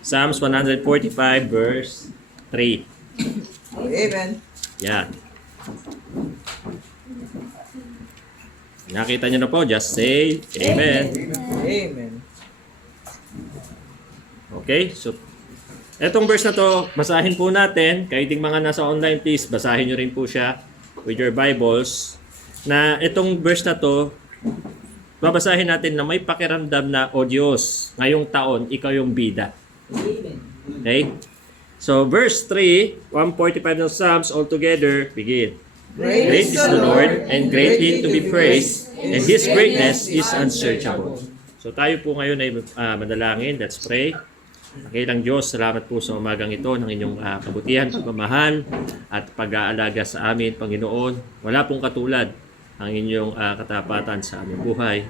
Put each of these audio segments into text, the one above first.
Psalms 145 verse 3. Amen. Yan. Nakita niyo na po, just say Amen. Amen. Okay, so etong verse na to, basahin po natin. Kayo ding mga nasa online, please, basahin nyo rin po siya with your Bibles. Na itong verse na to, babasahin natin na may pakiramdam na, O Diyos, ngayong taon, ikaw yung bida. Okay? So, verse 3, 145 ng Psalms, all together, begin. Great is the Lord, and greatly to be praised, and His greatness is unsearchable. So, tayo po ngayon ay manalangin. Let's pray. Dakilang Diyos, salamat po sa umagang ito ng inyong kabutihan, pagmamahal, at pag-aalaga sa amin, Panginoon. Wala pong katulad ang inyong katapatan sa aming buhay.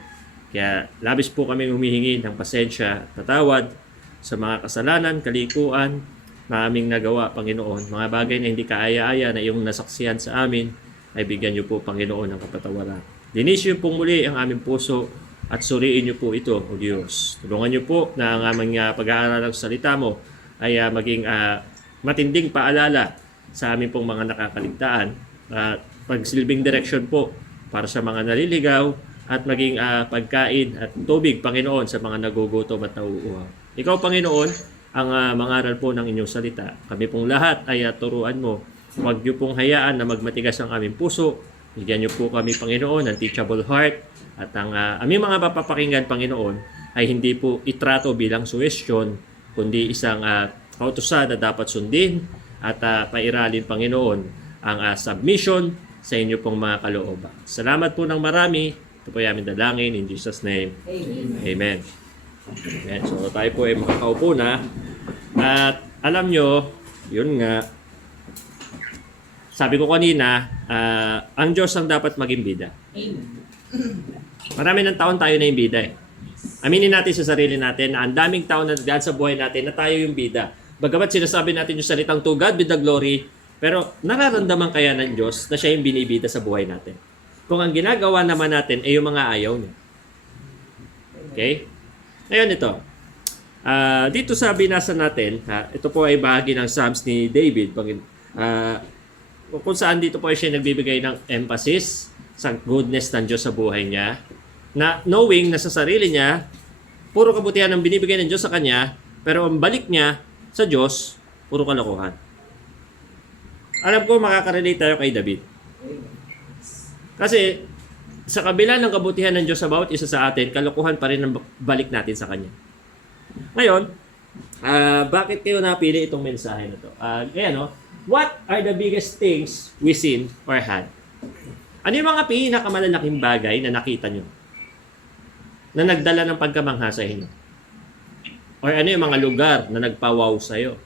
Kaya labis po kami humihingi ng pasensya, patawad sa mga kasalanan, kalikuan na aming nagawa, Panginoon. Mga bagay na hindi kaaya-aya na iyong nasaksihan sa amin, ay bigyan niyo po, Panginoon, ng kapatawaran. Linis niyo po muli ang aming puso at suriin niyo po ito, O Diyos. Tulungan niyo po na ang aming pag-aaral ng salita mo ay maging matinding paalala sa aming pong mga nakakaligtaan at pagsilbing direksyon po para sa mga naliligaw at maging pagkain at tubig, Panginoon, sa mga nagugutom at nauuhaw. Ikaw, Panginoon, ang mangaral po ng inyong salita. Kami pong lahat ay turuan mo. Huwag niyo pong hayaan na magmatigas ang aming puso. Bigyan niyo po kami, Panginoon, ng teachable heart. At ang aming mga papapakinggan, Panginoon, ay hindi po itrato bilang suwestyon, kundi isang kautusan na dapat sundin at pairalin, Panginoon, ang submission sa inyo pong mga kalooban. Salamat po ng marami. Ito po yung aming dalangin in Jesus' name. Amen. Amen. So tayo po ay makakaupo na. At alam nyo, yun nga, sabi ko kanina, ang Diyos ang dapat maging bida. Marami ng taon tayo na yung bida eh. Aminin natin sa sarili natin na ang daming taon na nagdaan sa buhay natin na tayo yung bida. Bagamat sinasabi natin yung salitang to God be the glory, pero nararamdaman kaya ng Diyos na siya yung binibida sa buhay natin. Kung ang ginagawa naman natin ay yung mga ayaw niya. Okay? Ngayon ito. Dito sa binasa natin, ito po ay bahagi ng Psalms ni David. Kung saan dito po siya nagbibigay ng emphasis sa goodness ng Diyos sa buhay niya. Na knowing na sa sarili niya, puro kabutihan ang binibigay ng Diyos sa kanya, pero ang balik niya sa Diyos, puro kalokohan. Alam ko makaka-relate tayo kay David. Kasi sa kabila ng kabutihan ng Diyos sa bawat isa sa atin, kalokohan pa rin ang balik natin sa Kanya. Ngayon, bakit kayo napili itong mensahe na to? What are the biggest things we seen or had? Ano yung mga pinakamalalaking bagay na nakita nyo? Na nagdala ng pagkamangha sa inyo? Or ano yung mga lugar na nagpawaw sa'yo?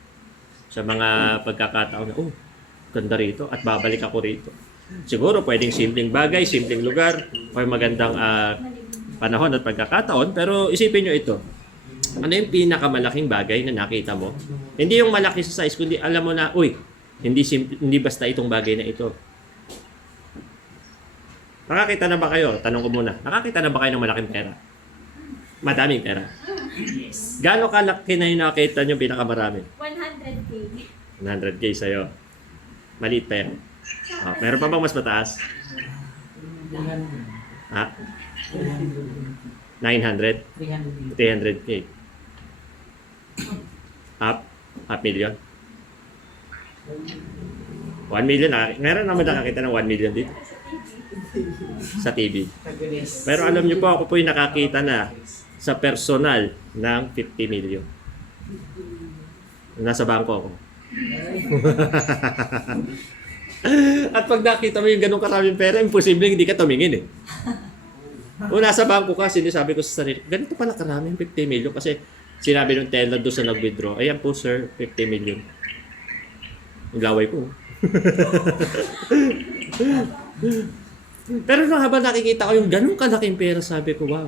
Sa mga pagkakataon na, ganda rito at babalik ako rito. Siguro pwedeng simpleng bagay, simpleng lugar, or magandang panahon at pagkakataon. Pero isipin nyo ito. Ano yung pinakamalaking bagay na nakita mo? Hindi yung malaki sa size, kundi alam mo na, hindi basta itong bagay na ito. Nakakita na ba kayo? Tanong ko muna. Nakakita na ba kayo ng malaking pera? Madaming pera. Yes. Gaano kalaki na yung nakita nyo pinakamarami? 100K. 100K sa'yo. Maliit pa yan. Meron pa bang mas mataas? 900? 300K. Half million? 1 million? Meron naman nakakita ng 1 million dito? Sa TV. Pero alam niyo po, ako po yung nakakita na sa personal ng 50 million. Nasa bangko ako. At pag nakita mo yung ganong karaming pera, imposible hindi ka tumingin eh. Kung nasa bangko ka, sinasabi ko sa sarili, ganito pala karaming 50 million kasi sinabi ng teller doon sa nag-withdraw, ayan po sir, 50 million. Ang laway ko. Pero nung habang nakikita ko yung ganong kalaking pera, sabi ko, wow,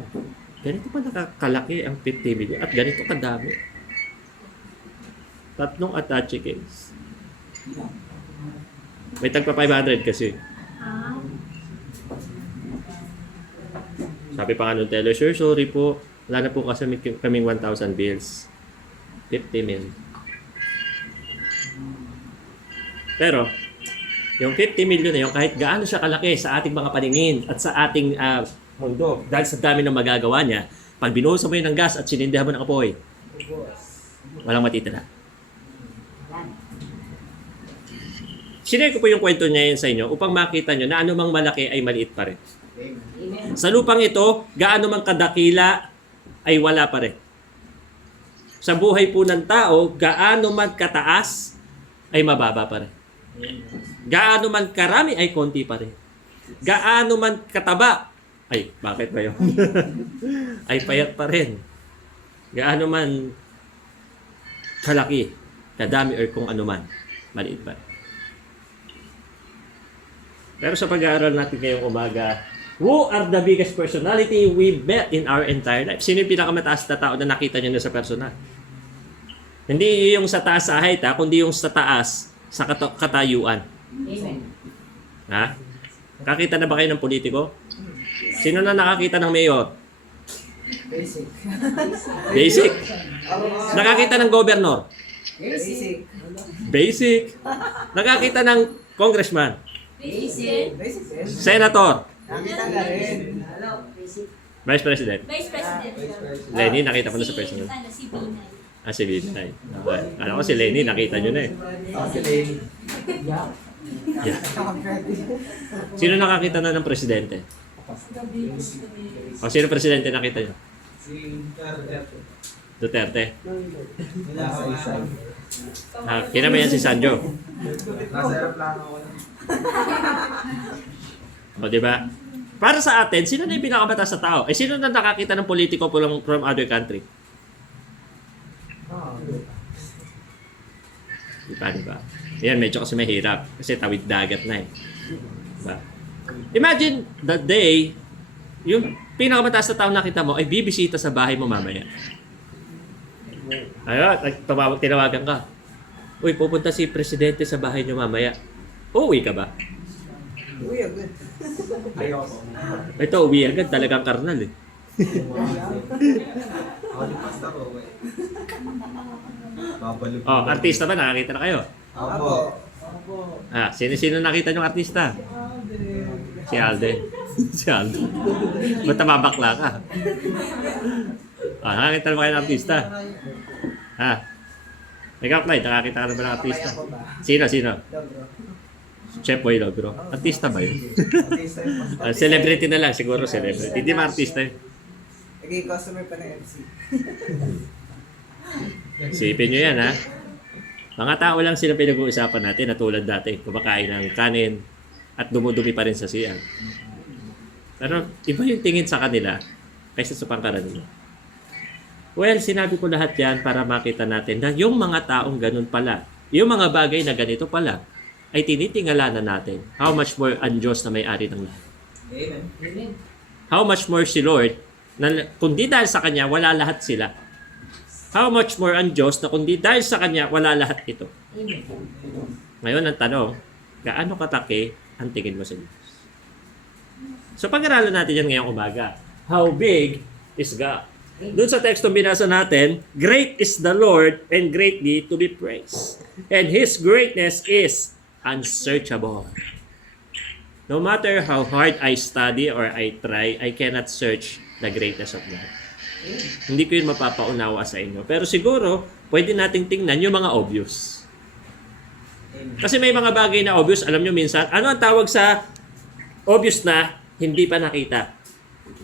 ganito pa nakakalaki ang 50 million at ganito kadami. 3 attache case. May tagpa 500 kasi. Sabi pa nga nung teller, sir, sorry po. Wala na po kasi kaming 1,000 bills. 50 mil. Pero, yung 50 million na yun, kahit gaano siya kalaki sa ating mga paningin at sa ating mundo, dahil sa dami ng magagawa niya, pag binuhusan mo yun ng gas at sinindihan mo ng apoy, walang matitira. Sinare ko po yung kwento niya yun sa inyo upang makita nyo na anumang malaki ay maliit pa rin. Sa lupang ito, gaano man kadakila ay wala pa rin. Sa buhay po ng tao, gaano man kataas ay mababa pa rin. Gaano man karami ay konti pa rin. Gaano man kataba, ay bakit ba yun? ay payat pa rin. Gaano man kalaki, kadami or kung ano man, maliit pa rin. Pero sa pag-aaral natin ngayong umaga, who are the biggest personality we met in our entire life? Sino yung pinakamataas na tao na nakita nyo na sa personal? Hindi yung sa taas sa height, kundi yung sa taas sa katayuan. Amen. Ha? Nakakita na ba kayo ng politiko? Sino na nakakita ng mayor? Basic. Basic. Nakakita ng governor? Basic. Basic. Nakakita ng congressman? Basic. Basic. Senator? Nakita na rin. Basic. Vice President? Vice President. Lenny, nakita mo na sa personal? Si Binay. Si Binay. Okay. Alam ko si Lenny, nakita nyo na eh. Si Lenny. Yeah. Sino nakakita na ng presidente? O sino presidente nakita nyo? Si Duterte. Nasa isa. Kinama yan si Sanjo. Nasa aeroplano ko. O diba? Para sa atin, sino na yung pinakamataas sa tao? Sino na nakakita ng politiko from other country? Diba? Yan, medyo kasi mahirap. Kasi tawid dagat na eh. Diba? Imagine the day, yung pinakamataas na tao nakita mo ay bibisita sa bahay mo mamaya. Ayun, tinawagan ka. Uy, pupunta si presidente sa bahay niyo mamaya. Uuwi ka ba? Uy, agad. Ayoko. Ito, uwi agad. Talagang karnal eh. Ako di pasta ko. Babalik. Oh, artista ba? Nakakita na kayo? Ako. Sino-sino nakita niyong artista? Si Alden. Si Alden. Ba't tababakla ka? Nakakita na ba kayo ng artista? Ikaw, Clyde, nakakita ka na ba ng artista? Sino? Chef Boy Logro. Artista ba yun? Celebrity na lang, siguro celebrity. Hindi ba artista yun? Naging customer pa ng MC. Isipin nyo yan, ha? Mga tao lang sila pinag-uusapan natin na tulad dati, kumakain ng kanin at dumudumi pa rin sa siyan. Pero iba yung tingin sa kanila kaysa sa pangkaraniwan. Well, sinabi ko lahat yan para makita natin na yung mga taong ganun pala, yung mga bagay na ganito pala, ay tinitingalanan natin. How much more ang Diyos na may-ari ng lahat? Amen. How much more si Lord, na kundi dahil sa Kanya, wala lahat sila. How much more ang Diyos na kundi dahil sa Kanya, wala lahat ito. Ngayon ang tanong, gaano kataki ang tingin mo sa Diyos? So pag-aralan natin yan ngayong umaga. How big is God? Doon sa tekstong binasa natin, great is the Lord and greatly to be praised. And His greatness is unsearchable. No matter how hard I study or I try, I cannot search the greatness of God. Hindi ko yun mapapaunawa sa inyo. Pero siguro, pwede nating tingnan yung mga obvious. Kasi may mga bagay na obvious, alam nyo minsan, ano ang tawag sa obvious na hindi pa nakita?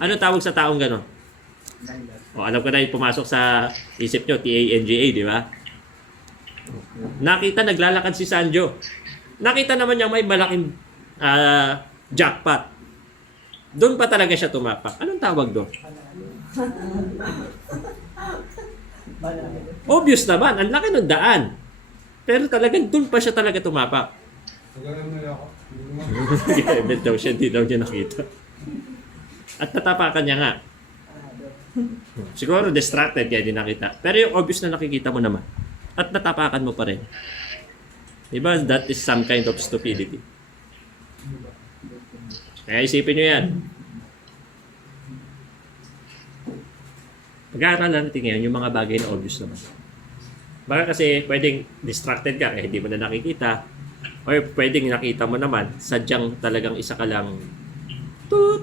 Ano ang tawag sa taong gano'n? O, alam ko na yung pumasok sa isip nyo, TANGA, di ba? Nakita, naglalakad si Sanjo. Nakita naman niya may malaking jackpot. Doon pa talaga siya tumapak. Anong tawag doon? Obvious naman, ang laki ng daan. Pero talagang doon pa siya talaga tumapak. Bet daw siya, hindi daw niya nakita. At natapakan niya nga. Siguro distracted kaya hindi nakita. Pero yung obvious na nakikita mo naman. At natapakan mo pa rin. Diba? That is some kind of stupidity. Kaya isipin nyo yan. Pag-aaralan natin ngayon yung mga bagay na obvious naman. Baka kasi pwedeng distracted ka, hindi mo na nakikita. Or pwedeng nakita mo naman, sadyang talagang isa ka lang toot.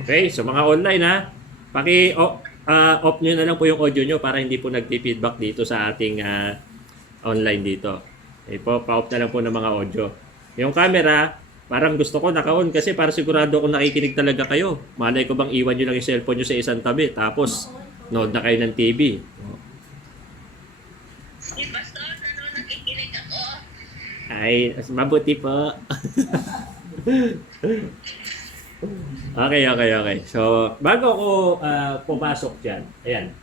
Okay, so mga online ha, off nyo na lang po yung audio nyo para hindi po nag-feedback dito sa ating online dito. Okay po, pa-off na lang po ng mga audio. Yung camera, parang gusto ko naka-on kasi para sigurado kung nakikinig talaga kayo. Malay ko bang iwan nyo lang yung cellphone nyo sa isang tabi tapos nood na kayo ng TV. Si Pastor, ano, nakikinig ako. Ay, mabuti po. Okay. So, bago ako pumasok dyan, ayan.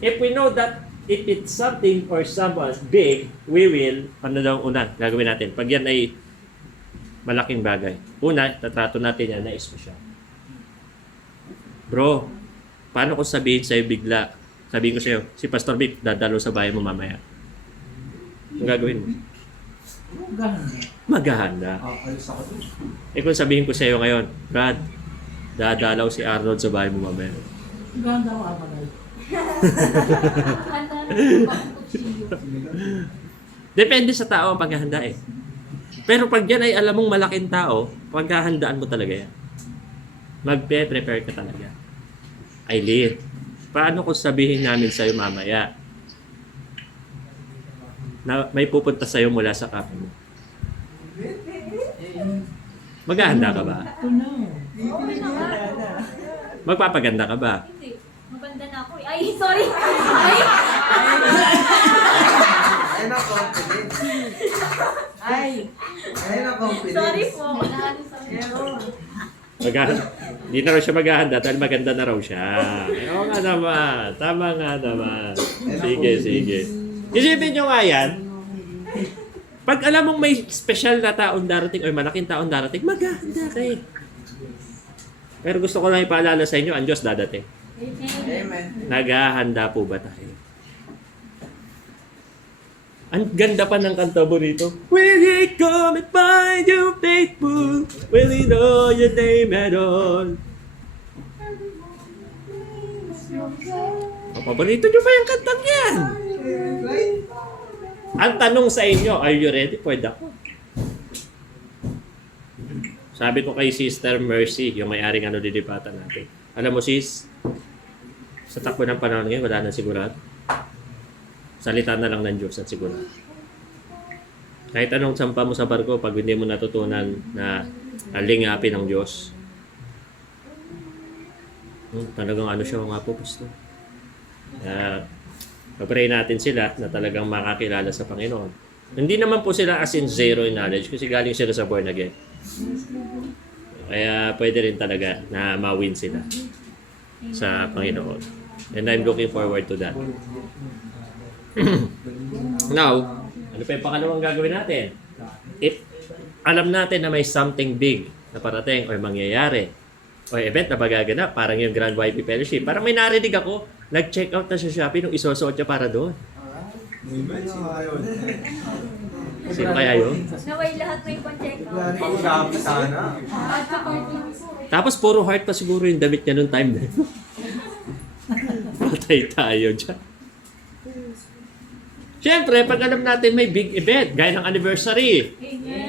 If we know that if it's something or someone big, we will, ano daw una, gagawin natin. Pag yan ay malaking bagay. Una, tatrato natin yan na espesyal. Bro, paano kung sabihin sa'yo bigla, sabihin ko sa'yo, si Pastor Vic, dadalo sa bahay mo mamaya. Ang gagawin mo? Maghahanda. Alis ako dun. Eh kung sabihin ko sa'yo ngayon, Brad, dadalaw si Arnold sa bahay mo mamaya. Ganda ko abagay. Handa na po ang kutsilyo. Depende sa tao ang paghahanda eh. Pero pag yan ay alam mong malaking tao, paghahandaan mo talaga yan. Magpe-prepare ka talaga. Aileen, paano kung sabihin namin sa'yo mamaya na may pupunta sa'yo mula sa kape mo? Maghahanda ka ba? Ito na. Okay na nga. Magpapaganda ka ba? Hindi. Maganda na ako eh. Ay, sorry. Ay! Ayun ang confidence. Ayun ang confidence. Sorry po. Hindi na raw siya maghahanda dahil maganda na raw siya. Oo nga naman. Tama nga naman. Sige. Isipin nyo nga yan. Pag alam mong may special na taong darating o malaking taong darating, maghahanda kayo. Pero gusto ko lang ipaalala sa inyo, ang Diyos dadating. Amen. Naghahanda po ba tayo? Ang ganda pa ng kanta mo rito. Will He come and find you faithful? Will He know your name at all? Paborito nyo ba yung kantang yan? Right? Ang tanong sa inyo, are you ready for the call? Sabi ko kay Sister Mercy, yung may-aring lilipatan natin. Alam mo sis, sa takbo ng panahon ngayon, wala na sigurado. Salita na lang ng Diyos at sigurado. Kahit anong sampa mo sa barko, pag hindi mo natutunan na lingapin ng Diyos, talagang ano siya nga po, Pastor. Pag-pray natin sila na talagang makakilala sa Panginoon. Hindi naman po sila as in zero in knowledge kasi galing sila sa born again. Kaya pwede rin talaga na ma-win sila sa Panginoon. And I'm looking forward to that. Now, ano pa yung pangalawang gagawin natin? If alam natin na may something big na parating o mangyayari o event na magaganap, parang yung Grand YP Fellowship, parang may narinig ako, nag-check out na sa Shopee nung isusuot niya para doon. Sino kaya yun? Naway lahat may pa-check out. Pag-usapan sana. Tapos puro heart pa siguro yung damit niya noong time na yun. Patay tayo dyan. Siyempre, pag alam natin may big event, gaya ng anniversary,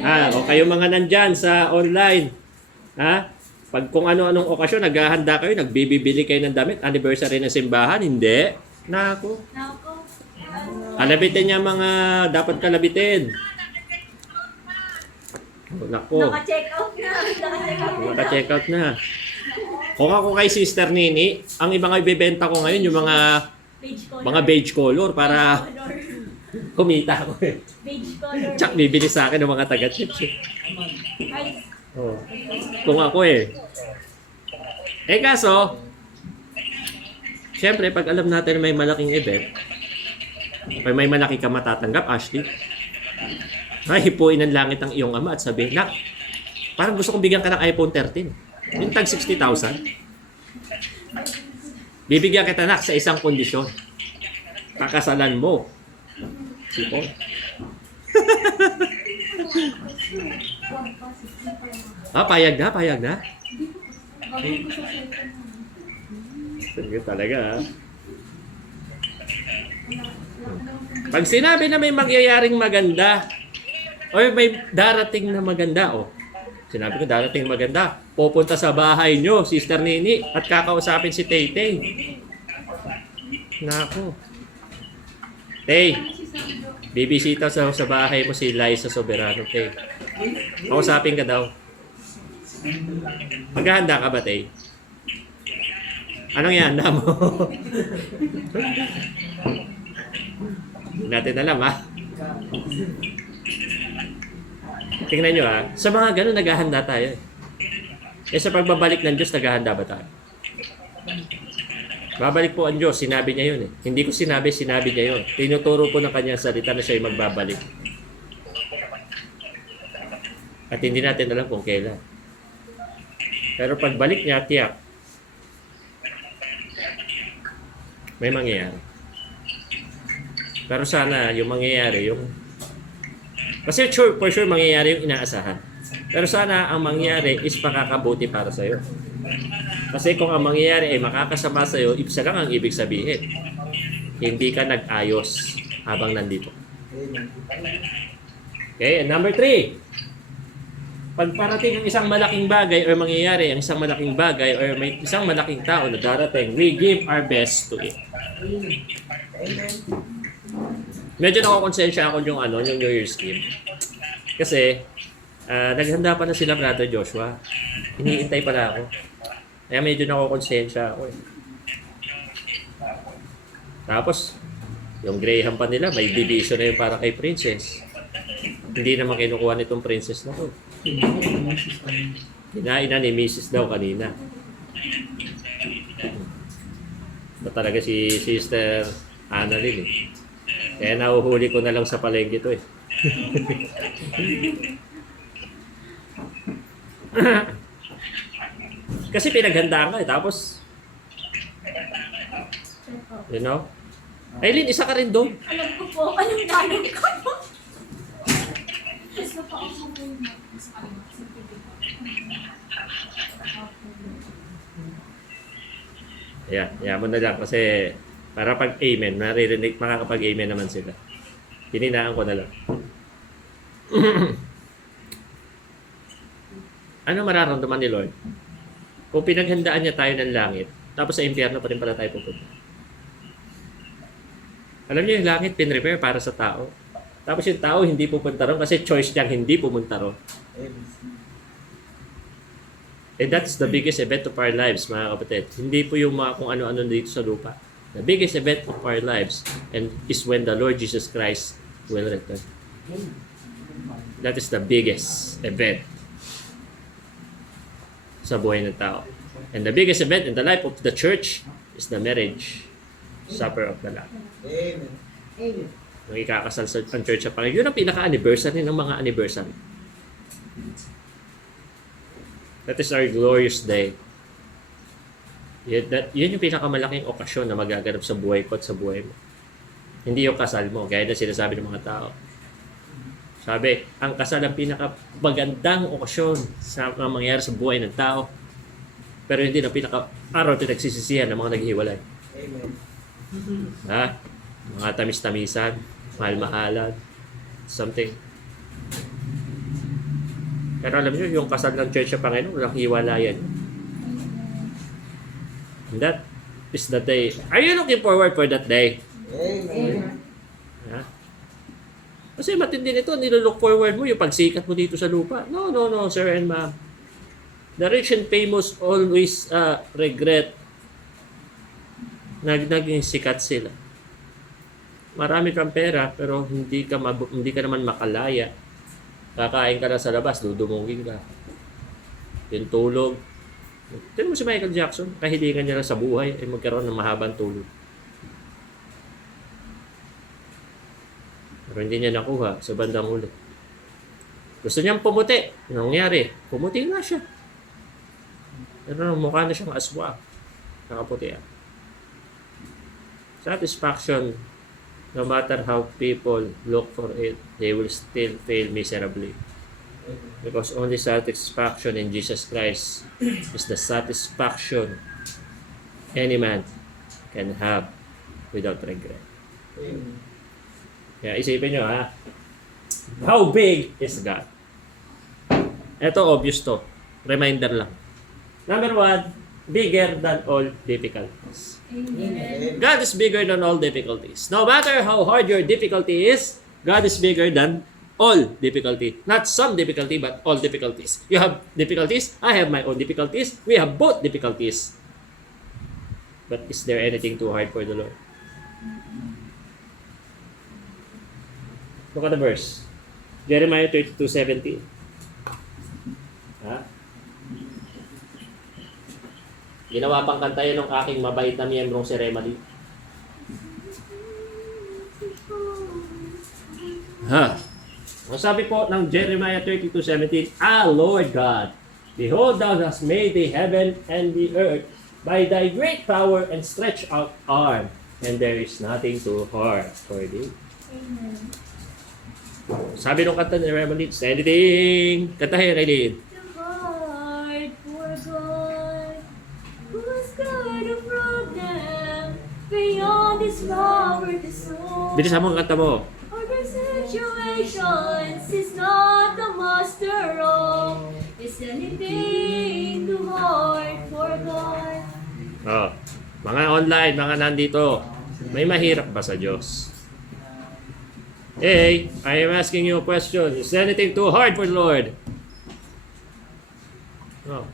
o kayo mga nandyan sa online, pag kung ano-anong okasyon, naghahanda kayo, nagbibili kayo ng damit, anniversary ng simbahan, hindi. Naku. Nako. Kalabitin niya mga dapat kalabitin. Naku. Naka-check out na. Naka-check out na. Kung ako kay Sister Nini, ang ibang ibebenta ko ngayon yung mga beige color para kumita ako eh. Beige color. Tsak, bibili sa akin ng mga taga-chips eh. Ay, Oh. Kung ako eh. Eh kaso, syempre pag alam natin may malaking event, may malaki ka matatanggap, Ashley, ay hipuin ng langit ang iyong ama at sabihin, nak, parang gusto kong bigyan ka ng iPhone 13. Yung tag 60,000. Bibigyan kita, nak, sa isang kondisyon. Kakasalan mo. Si Paul. Payag na. Sige talaga, ha? Pag sinabi na may mangyayaring maganda, o may darating na maganda, sinabi ko darating maganda, pupunta sa bahay nyo, Sister Nini, at kakausapin si Tay-Tay. Nako. Tay, bibisita sa bahay mo si Liza Soberano, Tay. Kausapin ka daw. Maghahanda ka ba, Tay? Anong ihanda mo? Hindi natin alam, ha? Tingnan nyo, ha? Sa mga ganun, naghahanda tayo. Sa pagbabalik ng Diyos, naghahanda ba tayo? Babalik po ang Diyos, sinabi niya yun. Hindi ko sinabi niya yun. Tinuturo po ng kanyang salita na siya ay magbabalik. At hindi natin alam kung kailan. Pero pagbalik niya, tiyak, may mangyayari. Pero sana yung mangyayari, kasi for sure mangyayari yung inaasahan. Pero sana ang mangyayari is makakabuti para sa'yo. Kasi kung ang mangyayari ay makakasama sa'yo, isa lang ang ibig sabihin. Hindi ka nag-ayos habang nandito. Okay, and number 3. Pag parating ang isang malaking bagay or mangyayari ang isang malaking bagay or may isang malaking tao na darating, we give our best to it. Amen. Medyo nakakonsensya ako yung New Year's Eve. Kasi, naghanda pa na sila, Brother Joshua. Iniintay pala ako. Kaya medyo nakakonsensya ako. Tapos, yung Graham pa nila, may division na yung para kay Princess. Hindi naman kinukuha nitong Princess na to. Kinain na ni Mrs. daw kanina. Ito talaga si Sister Annalyn eh. Kaya nahuhuli ko na lang sa palengke to eh. Kasi pinaghandaan ka eh. Tapos, you know? Aileen, isa ka rin doon. Alam ko po, anong gano'n ko po. Yan mo na lang kasi para pag amen, maririnig, makakapag-amen naman sila. Hininaan ko na lang. Ano mararamdaman ni Lord? Kung pinaghandaan niya tayo ng langit, tapos sa impyerno pa rin pala tayo pupunta. Alam niyo yung langit, pinrepare para sa tao. Tapos yung tao hindi pupunta ron kasi choice niyang hindi pumunta ron. And that's the biggest event of our lives, mga kapatid. Hindi po yung mga kung ano-ano dito sa lupa. The biggest event of our lives and is when the Lord Jesus Christ will return. That is the biggest event sa buhay ng tao. And the biggest event in the life of the church is the marriage supper of the Lamb. Amen. Nung ikakasal sa ang church sa Panginoon. Yun ang pinaka-anniversary ng mga anniversary. That is our glorious day. Yun yung pinakamalaking okasyon na magaganap sa buhay ko at sa buhay mo. Hindi yung kasal mo, gaya na sinasabi ng mga tao. Sabi, ang kasal ang pinakamagandang okasyon sa mga mangyayari sa buhay ng tao. Pero hindi na pinaka-araw pinagsisisihan ng mga naghihiwalay. Amen. Ha? Mga tamis-tamisan, mahal-mahalan, something. Pero alam niyo, yung kasal ng church sa Panginoon, walang hiwalayan. And that is the day. Are you looking forward for that day? Amen. Ha? Kasi matindi nito, nilook forward mo yung pagsikat mo dito sa lupa. No, sir and ma'am. The rich and famous always regret naging sikat sila. Marami kang pera, pero hindi ka naman makalaya. Kakain ka na sa labas, dudumungin ka. Yung tulog. Tignan mo si Michael Jackson, kahilingan niya lang sa buhay ay magkaroon ng mahabang tulog. Pero hindi niya nakuha sa bandang huli. Gusto niyang pumuti. Anong nangyari? Pumuti nga siya. Pero mukha na siyang aswa. Nakaputi. Satisfaction, no matter how people look for it, they will still fail miserably. Because only satisfaction in Jesus Christ is the satisfaction any man can have without regret. Amen. Kaya isipin nyo ha, how big is God? Ito obvious to. Reminder lang. Number 1, bigger than all difficulties. Amen. God is bigger than all difficulties. No matter how hard your difficulty is, God is bigger than all difficulty. Not some difficulty, but all difficulties. You have difficulties, I have my own difficulties. We have both difficulties. But is there anything too hard for the Lord? Look at the verse. Jeremiah 32:17. Ha? Ginawa pang kanta yan ng aking mabait na miyembrong si Remali. Ha? Ang sabi po ng Jeremiah 32:17, Lord God, behold, thou hast made the heaven and the earth by thy great power and stretched out arm, and there is nothing too hard for thee. Amen. Sabi nung kanta ni Remali, anything, kantahin, Raylene. Too hard for God, who's got a problem beyond his power to solve. Bilisan mo ang kanta mo. Other situations is not the master of. Is anything too hard for God? Oh, mga online, mga nandito, may mahirap ba sa Diyos? Hey, I am asking you a question. Is anything too hard for the Lord? Oh.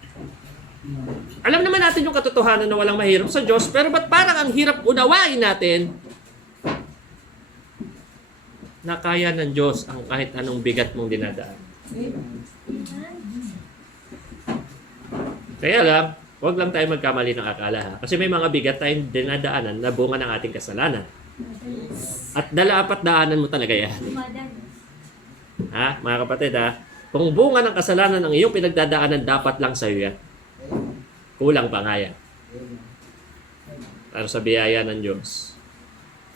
Alam naman natin yung katotohanan na walang mahirap sa Diyos, pero ba't parang ang hirap unawain natin na kaya ng Diyos ang kahit anong bigat mong dinadaan? Kaya lang, huwag lang tayo magkamali ng akala ha. Kasi may mga bigat tayong dinadaanan na bunga ng ating kasalanan. At dala-apat daanan mo talaga yan. Ha, mga kapatid ha? Kung bunga ng kasalanan ang iyong pinagdadaanan, dapat lang sa'yo yan. Kulang pa nga yan. Para sa biyaya ng Diyos.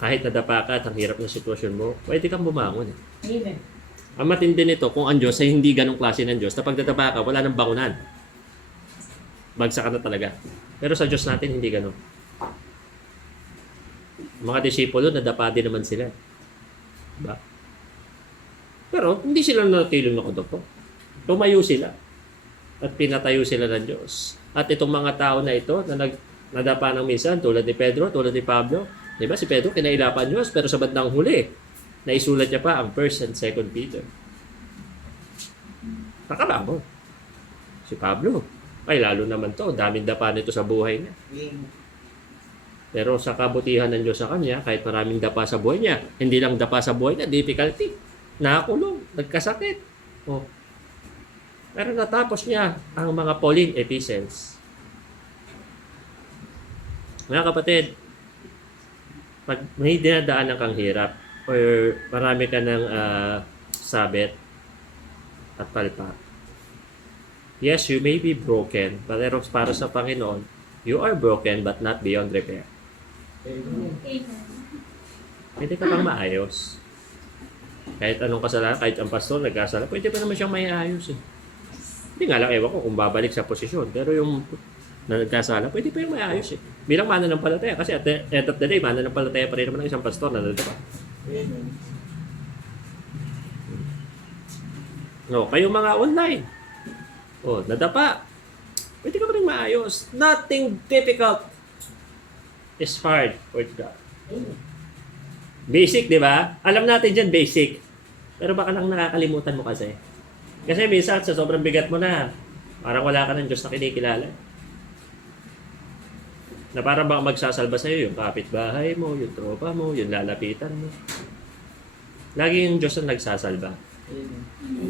Kahit nadapa ka at ang hirap ng sitwasyon mo, pwede kang bumangon. Amen. Ang matindi nito, kung ang Diyos ay hindi ganong klase ng Diyos, na pagdadapa ka, wala nang bangunan. Bagsak ka na talaga. Pero sa Diyos natin, hindi ganon. Mga disipulo, nadapa din naman sila. Diba? Pero, hindi sila natiling nakadapa. Tumayo sila. At pinatayo sila ng Diyos. At itong mga tao na ito, na nadapa ng minsan, tulad ni Pedro, tulad ni Pablo, diba? Si Pedro, kinailapan Diyos, pero sa bandang huli, naisulat niya pa ang 1st and 2nd Peter. Nakabangon. Si Pablo, ay lalo naman to, daming dapa nito sa buhay niya. Pero sa kabutihan ng Diyos sa kanya, kahit maraming dapa sa buhay niya, hindi lang dapa sa buhay niya, difficulty, nakakulong, nagkasakit. Oh. Pero natapos niya ang mga Pauline epistles. Mga kapatid, pag may dinadaanan kang hirap, or marami ka ng sabit at palpa, yes, you may be broken, pero para sa Panginoon, you are broken but not beyond repair. Amen. Amen. Pwede ka pang maayos. Kahit anong kasalanan, kahit ang pastor nagkasala, pwede pa naman siyang maiayos eh. Hindi nga lang, ewan ko kung babalik sa posisyon. Pero yung na nagkasala, pwede pa yung maiayos eh. Bilang mananampalataya, kasi at the end of the day, mananampalataya pa rin naman ng isang pastor na nandito pa. Amen. No, kayong mga online. Oh, nadapa. Pwede ka pa rin maayos. Nothing difficult is hard for God. Basic, di ba? Alam natin dyan, basic. Pero baka lang nakakalimutan mo kasi. Kasi minsan, sa sobrang bigat mo na, parang wala ka ng Diyos na kinikilala. Na parang baka magsasalba sa'yo yung kapitbahay mo, yung tropa mo, yung lalapitan mo. Lagi yung Diyos ang nagsasalba.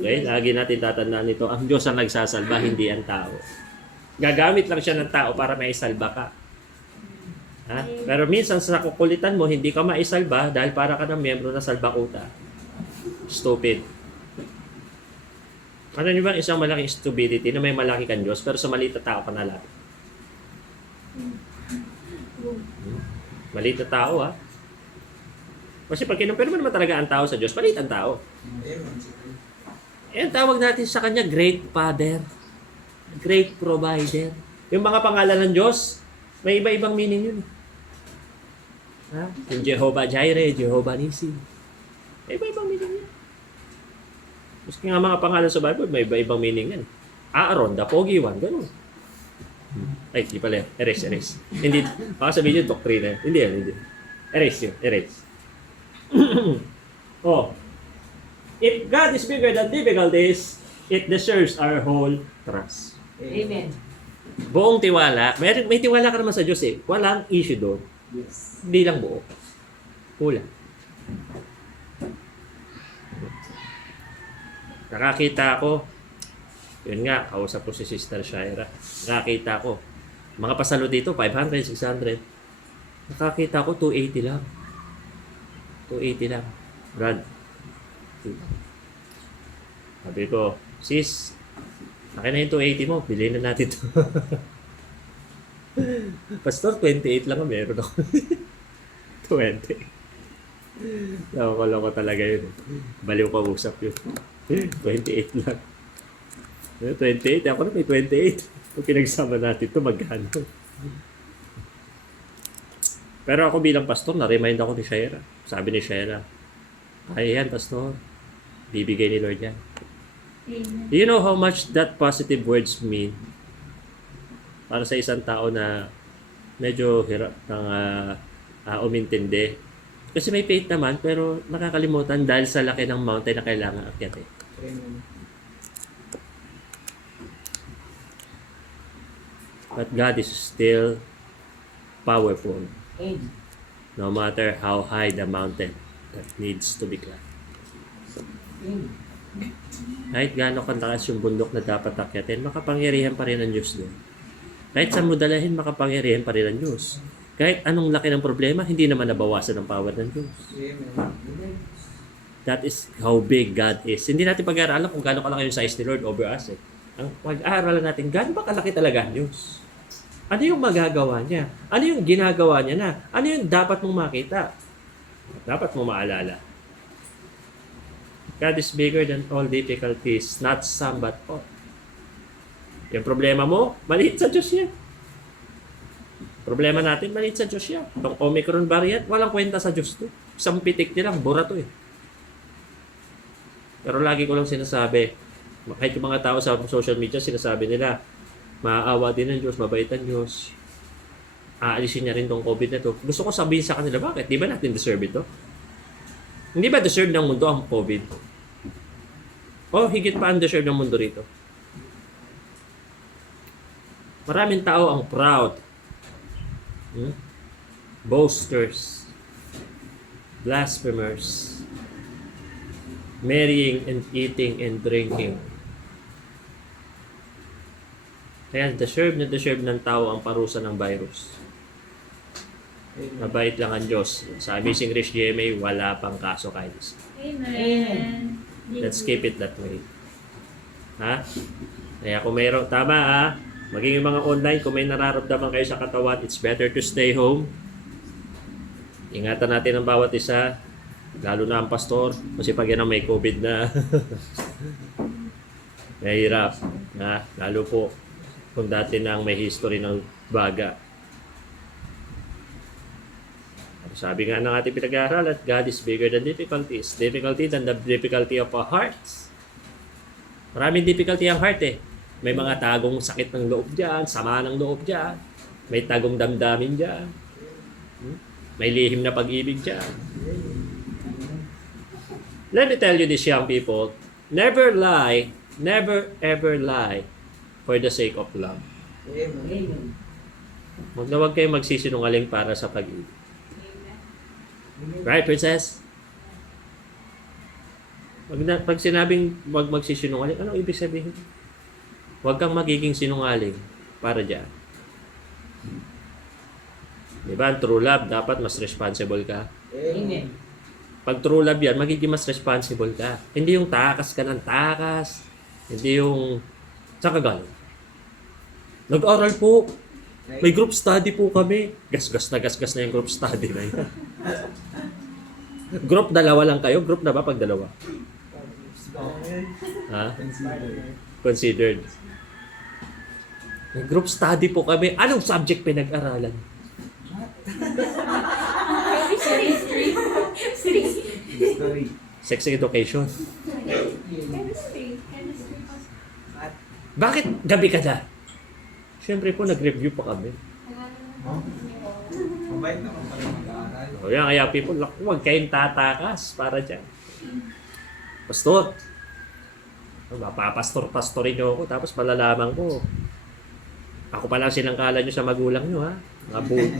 Okay? Lagi natin tatandaan ito, ang Diyos ang nagsasalba, hindi ang tao. Gagamit lang siya ng tao para maisalba ka. Ha? Pero minsan sa kukulitan mo, hindi ka maisalba dahil para ka ng miyembro na salbakuta. Stupid. Ano nyo ba isang malaking stupidity na may malaki kang Diyos pero sa maliit na tao ka nalapit? Maliit na tao ha. Kasi pag kinumpir mo naman talaga ang tao sa Diyos, maliit ang tao. Eh, ang tawag natin sa Kanya, Great Father. Great Provider. Yung mga pangalan ng Diyos, May iba-ibang meaning yun. Ha? Yung Jehovah Jireh, Jehovah Nissi. May iba-ibang meaning yan. Maski nga mga pangalan sa Bible, may iba-ibang meaning yan. Aaron, the pogi one, ganun. Ay, di pala. Erase. Hindi, baka sabihin yun, doktrina. Hindi yan, hindi. Erase yun, erase. Oh. If God is bigger than difficulties, it deserves our whole trust. Amen. Buong tiwala. May tiwala ka naman sa Diyos eh. Walang issue doon. Yes. Hindi lang buo. Kulang. Nakakita ako, yun nga, kausap ko si Sister Shaira. Nakakita ko, mga pasalo dito, 500, 600. Nakakita ko, 280 lang. 280 lang. Brad. Sabi ko, sis, akin na yung 280 mo, bilhin na natin to. Pastor, 28 lang ang meron ako. 20. Nakakala ko talaga yun. Baliw ka usap yun. 28 lang. 28, ako na may 28. Kung pinagsama natin to magkano. Pero ako bilang pastor, na-remind ako ni Shaira. Sabi ni Shaira, ay yan, pastor. Bibigay ni Lord yan. Amen. Do you know how much that positive words mean? Para sa isang tao na medyo hirap ng umintindi. Kasi may faith naman, pero nakakalimutan dahil sa laki ng mountain na kailangan akyatin. Amen. But God is still powerful, Amen. no matter how high the mountain that needs to be climbed. Amen. Kahit gaano kataas yung bundok na dapat akyatin, makapangyarihan pa rin ang Diyos doon. Kahit saan mo dalahin, makapangyarihan pa rin ang Diyos. Kahit anong laki ng problema, hindi naman nabawasan ang power ng Diyos. Amen. That is how big God is. Hindi natin pag-aaralan kung gaano kalaki yung size ni Lord over us. Ang pag-aaralan natin, gaano ba kalaki talaga ang Diyos? Ano yung magagawa niya? Ano yung ginagawa niya na? Ano yung dapat mong makita? Dapat mo maalala. God is bigger than all difficulties, not some but all. Yung problema mo, maliit sa Diyos yan. Problema natin, maliit sa Diyos yan. Itong Omicron variant, walang kwenta sa Diyos to. Isang pitik nilang, bura to eh. Pero lagi ko lang sinasabi, kahit yung mga tao sa social media, sinasabi nila, maaawa din ng Diyos, mabait ang Diyos. Aalisin niya rin tong COVID na to. Gusto ko sabihin sa kanila, bakit? Di ba natin deserve ito? Hindi ba deserve ng mundo ang COVID? O higit pa ang deserve ng mundo rito? Maraming tao ang proud. Boasters. Blasphemers. Marrying and eating and drinking. Kaya deserve ng tao ang parusa ng virus. Mabait lang ang Diyos. Sa Amazing Grace GMA, wala pang kaso kahit isa. Amen. Let's keep it that way. Ha? Kaya kung mayroon, tama ha? Maging yung mga online, kung may nararamdaman kayo sa katawan, it's better to stay home. Ingatan natin ang bawat isa. Lalo na ang pastor. Kasi pag yan ang may COVID na, mahirap. Ha? Lalo po kung dati na ang may history ng baga. Sabi nga ng ating pinag-aaralan, God is bigger than difficulties. Difficulty than the difficulty of our hearts. Maraming difficulty ang heart eh. May mga tagong sakit ng loob dyan, sama ng loob dyan. May tagong damdamin dyan. May lihim na pag-ibig dyan. Let me tell you this, young people, never lie, never ever lie for the sake of love. Amen. Huwag kayong magsisinungaling para sa pag-ibig. Right, princess? Pag sinabing wag magsisinungaling, anong ibig sabihin? Huwag kang magiging sinungaling para dyan. Diba? Ang true love, dapat mas responsible ka. Amen. Pag true love yan, magiging mas responsible ka. Hindi yung takas ka ng takas. Hindi yung... Saan ka galing? Nag-aral po. May group study po kami. Gasgas na yung group study na yan. Group dalawa lang kayo? Group na ba pag dalawa? Ha? Considered. May group study po kami. Anong subject pinag-aralan? History. History. Sex education. Chemistry. Chemistry. Bakit gabi ka na? Siyempre po, nag-review pa kami. Mabait naman pala mag-aaral. O yan, kaya people, huwag kayong tatakas para dyan. Pastor. Mapapastor-pastorin nyo ako, tapos malalaman ko. Ako pa lang sinangkalan nyo sa magulang nyo, ha? Mga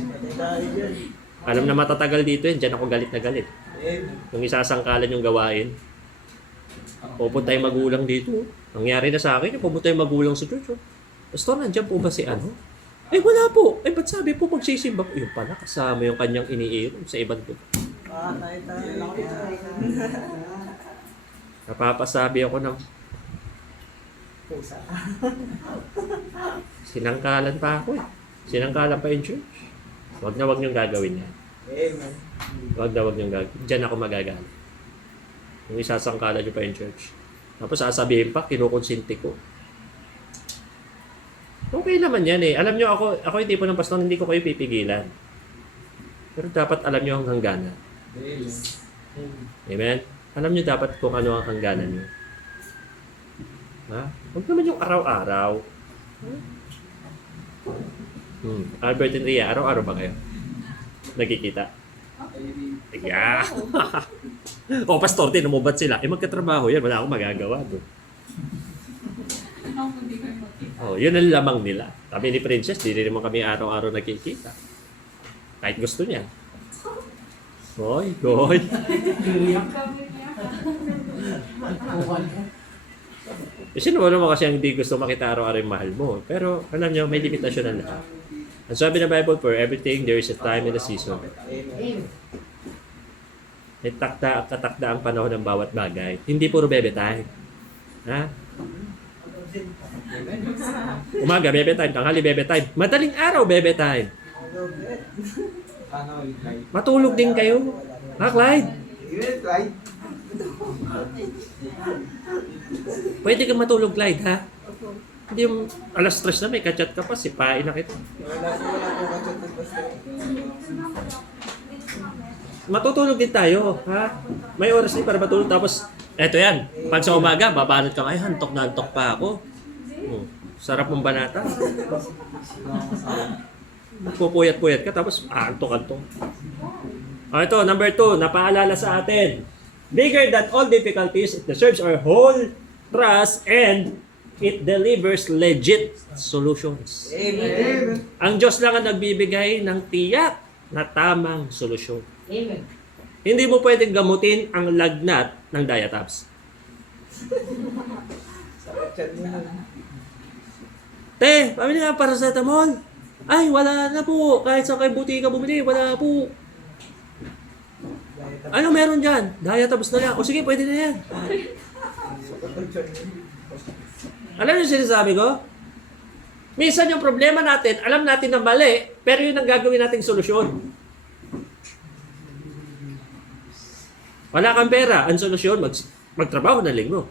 Alam na matatagal dito yun, dyan ako galit na galit. Kung isasangkalan yung gawain, pupunta yung magulang dito. Nangyari na sa akin, pupunta yung magulang sa church. Oh. Pastor, nandiyan po ba si ano? Eh, wala po. Eh, ba't sabi po magsisimba po? Yung pala, kasama yung kanyang iniinom sa ibang po. Napapasabi ako ng Pusa. sinangkalan pa ako eh. Sinangkalan pa yung church. Huwag niyong gagawin yan. Amen. Huwag niyong gagawin. Diyan ako magagalit. Yung isasangkalan niyo pa yung church. Tapos sasabihin pa, kinukonsinti ko. Okay naman yan eh. Alam niyo ako yung tipo ng pastor, hindi ko kayo pipigilan. Pero dapat alam niyo ang hangganan. Amen? Alam niyo dapat kung ano ang hangganan niyo. Ha? Huwag naman yung araw-araw. Albert and Rhea, araw-araw ba kayo? Nagkikita? Yeah. O, pastor, tinumubat sila. Eh, magkatrabaho yan. Wala akong magagawa doon. Oh, yun ang lamang nila. Kami ni Princess, di rin naman kami araw-araw nagkikita. Kahit gusto niya. Hoy. Sino naman kasi ang hindi gusto makita araw-araw yung mahal mo. Pero alam nyo, may limitasyon na lahat. Ang sabi ng Bible, for everything, there is a time and a season. Amen. May katakda ang panahon ng bawat bagay. Hindi puro bebe time. Ha? Umaga, bebe time. Tanghali, bebe time. Madaling araw, bebe time. Paano ulit kayo? Matulog din kayo. Ha, Clyde? Even Clyde? Pwede kang matulog, Clyde, ha? Hindi yung alas 3 na may kachat ka pa, sipain na kita. Wala po kachat ng pastor. Matutulog din tayo, ha? May oras din para matulog. Tapos, eto yan. Pag sa umaga, babanat ka, ay, hantok na hantok pa ako. Sarap mong banata. Pupuyat-puyat ka, tapos antok-antok. Ito, number 2, napaalala sa atin. Bigger than all difficulties, it deserves our whole trust and it delivers legit solutions. Amen. Ang Diyos lang ang nagbibigay ng tiyak na tamang solusyon. Amen. Hindi mo pwedeng gamutin ang lagnat ng diatabs. Sakit chat mo na. Te, pamili nga paracetamol. Ay, wala na po. Kahit sa kay butika bumili, wala po. Ano meron dyan? Diatabs na lang. O sige, pwede na yan. Alam niyo yung sinasabi ko? Minsan yung problema natin, alam natin na mali, pero yun ang gagawin nating solusyon. Wala kang pera, ang solusyon, magtrabaho na linggo.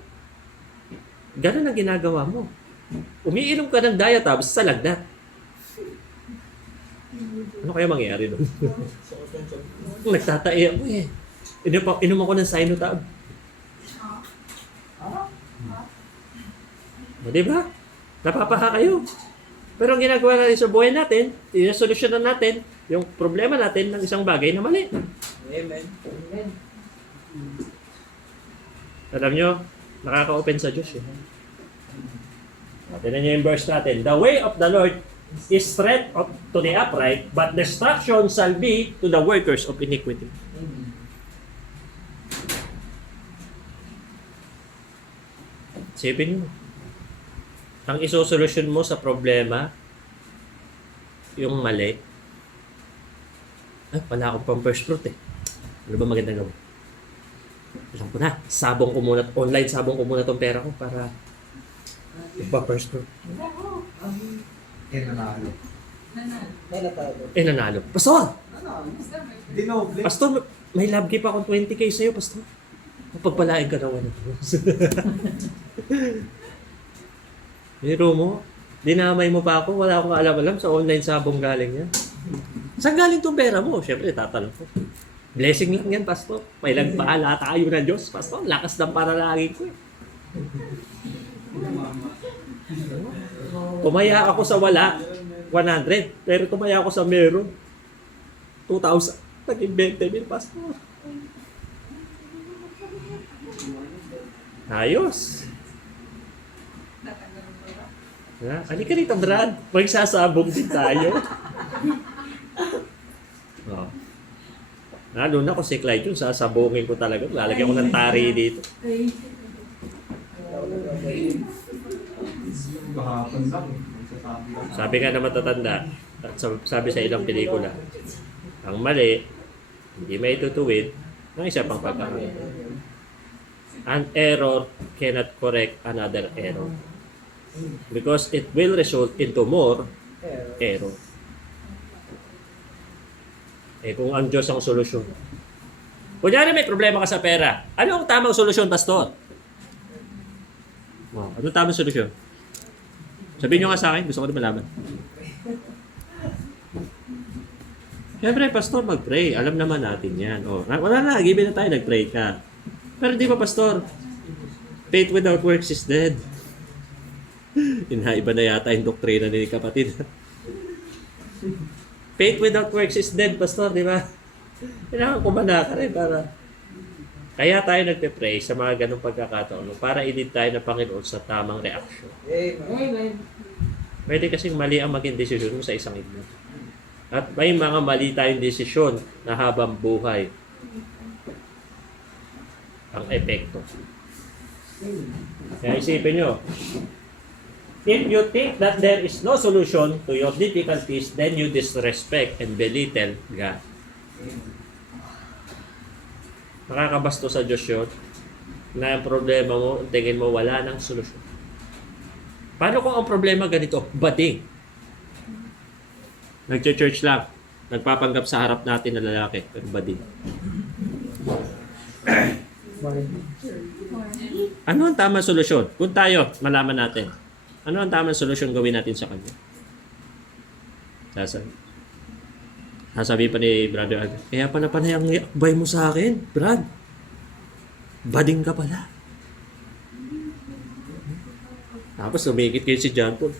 Ganun ang ginagawa mo. Umiinom ka ng diatabs sa lagnat. Ano kaya mangyayari doon? Nagtatai ako eh. Inom ako ng Sinotab. O, diba? Napapaha kayo. Pero ang ginagawa natin sa buhay natin, inasolusyonan natin yung problema natin ng isang bagay na mali. Amen. Amen. Alam nyo, nakaka-open sa Diyos. Tignan nyo yung verse natin. The way of the Lord is strength to the upright, but destruction shall be to the workers of iniquity. Amen. Isipin nyo, ang isosolusyon mo sa problema, yung mali, ay, wala akong pang first fruit eh. Ano ba magandang gawin? Alam ko na, sabong ko muna, online sabong ko muna tong pera ko para ipa-first fruit. Nanalo. May natalo. Eh, nanalo. Pastor! Dinoble. Pastor, may love gift akong 20K sa'yo, Pastor. Pagpalain ka na 1 of those. Biro mo, Dinamay mo pa ako, wala akong alam-alam sa online sabong galing yan. Saan galing tong pera mo? Siyempre, tatanong ko. Blessing lang yan, Pastor. May nagpaala tayo ng Diyos, Pastor. Lakas ng panalangin ko eh. Tumaya ako sa wala, 100. Pero tumaya ako sa meron, 2,000. Naging 20,000, Pastor. Ayos. Ha? Halika rito, Brad. Magsasabog din tayo. Oh. Lalo na kung si Clyde yun, sasabungin ko talaga. Lalagyan ko ng tari dito. Kahapon lang. Magsasabi lang. Sabi nga na matatanda, at sabi sa ilang pelikula, ang mali, hindi may tutuwid, ng isa pang pagkakamali. An error cannot correct another error. Because it will result into more error. Eh kung ang Diyos ang solusyon. Kunyari may problema ka sa pera, ano ang tamang solusyon, Pastor? Wow, ano tamang solusyon? Sabihin nyo nga sa akin, gusto ko rin malaman. Siyempre, Pastor, mag-pray. Alam naman natin yan. Oh, wala na, given na tayo, nag-pray ka. Pero di ba, Pastor? Faith without works is dead. Iba na yata yung doktrina ni kapatid. Faith without works is dead, Pastor, di ba? Kailangan kumana ka rin para... Kaya tayo nagpe-pray sa mga ganong pagkakataon para i-lead tayo ng Panginoon sa tamang reaksyon. Amen. Pwede kasing mali ang maging desisyon mo sa isang igno. At may mga mali tayong desisyon na habang buhay ang epekto. Kaya isipin nyo, if you think that there is no solution to your difficulties, then you disrespect and belittle God. Makakabasto sa Diyos yun na ang problema mo, tingin mo wala ng solusyon. Paano kung ang problema ganito? Bading. Nag-church lang. Nagpapanggap sa harap natin na lalaki. Pero bading. Ano ang tamang solusyon? Kung tayo, malaman natin. Ano ang tamang solusyon gawin natin sa kanya? Sasabi pa ni Brother Agad, kaya pala panay ang iakbay mo sa akin, Brad. Bading ka pala. Tapos umikit kayo si John Paul.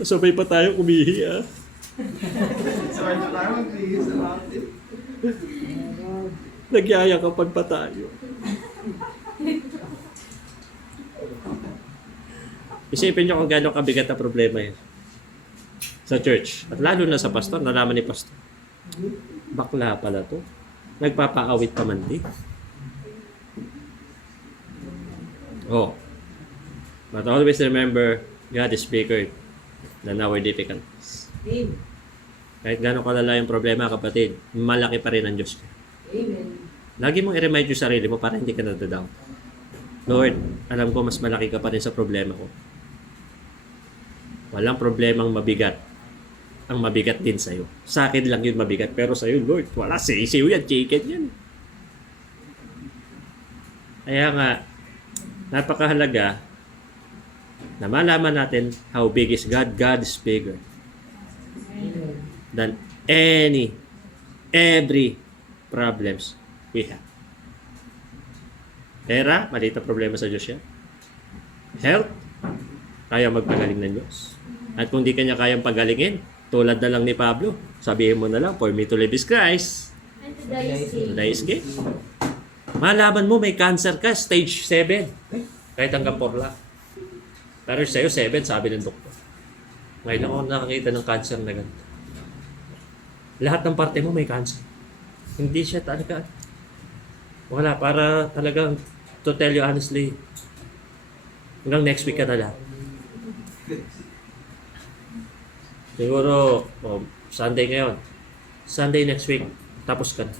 Kasabay pa tayo umihi ah. Sabay na tayo mag-iis sa natin. Nagyayakapan pa tayo. Isipin nyo kung gano'ng kabigat na problema yan sa church. At lalo na sa pastor, nalaman ni pastor. Bakla pala to. Nagpapaawit pa man di. Oh. But always remember, God is bigger than our difficulties. Amen. Kahit gano'ng kalala yung problema, kapatid, malaki pa rin ang Diyos. Amen. Lagi mong i-remind yung sarili mo para hindi ka nadadown. Lord, alam ko mas malaki ka pa rin sa problema ko. Walang problemang mabigat. Ang mabigat din sa'yo. Sa akin lang yun mabigat, pero sa'yo, Lord, wala sisiw yan, chicken yan. Kaya nga, napakahalaga na malaman natin how big is God. God is bigger than every problems we have. Pera, maliit na problema sa Diyos yan. Health, kaya magpagaling ng Diyos. At kung di kanya kayang pagalingin, tulad na lang ni Pablo, sabihin mo na lang, for me to live is Christ, And to die is to gain. die is gain. Malaman mo, may cancer ka, stage 7. Kahit hanggang 4 lang. Pero sa'yo, 7, sabi ng doktor. Ngayon lang ako nakakita ng cancer na ganito. Lahat ng parte mo may cancer. Hindi siya talaga. Wala, para talagang, to tell you honestly, hanggang next week ka na lang. Siguro, Sunday ngayon. Sunday next week, tapos ka na.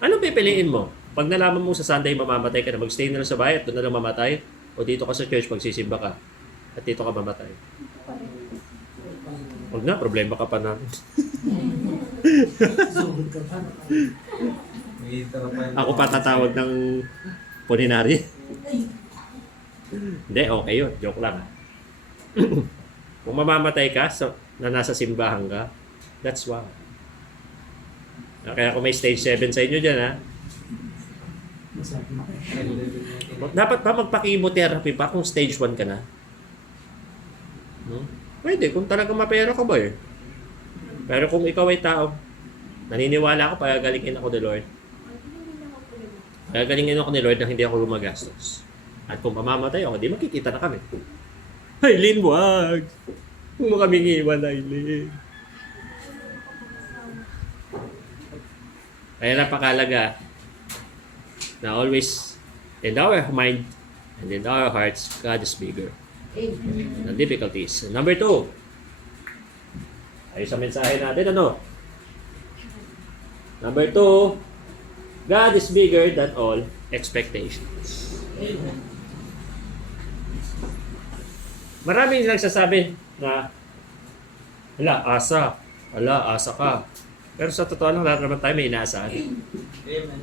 Anong pipiliin mo? Pag nalaman mo sa Sunday mamamatay ka na, magstay na lang sa bahay at doon na lang mamatay? O dito ka sa church, magsisimba ka at dito ka mamatay? Huwag na, problema ka pa namin. Ako pa tatawag ng puninari. Hindi, okay yun. Joke lang. Kung mamamatay ka na nasa simbahan ka, that's wow. Kaya kung may stage 7 sa inyo dyan, ha? Dapat ba magpa-chemotherapy pa kung stage 1 ka na? Pwede, kung talaga mapera ka ba eh. Pero kung ikaw ay tao, naniniwala ako, pagagalingin ako ni Lord. Pagagalingin ako ni Lord na hindi ako gumagastos. At kung mamamatay ako, di makikita na kami. Aileen, wag! Huwag mo kaming iwan, Aileen. Kaya napakalaga na always in our mind and in our hearts, God is bigger Amen. than difficulties. Number 2, ayos sa mensahe natin, ano? Number 2, God is bigger than all expectations. Amen. Maraming nagsasabi na, asa ka. Pero sa totoo lang, lahat naman tayo may inaasahan. Amen.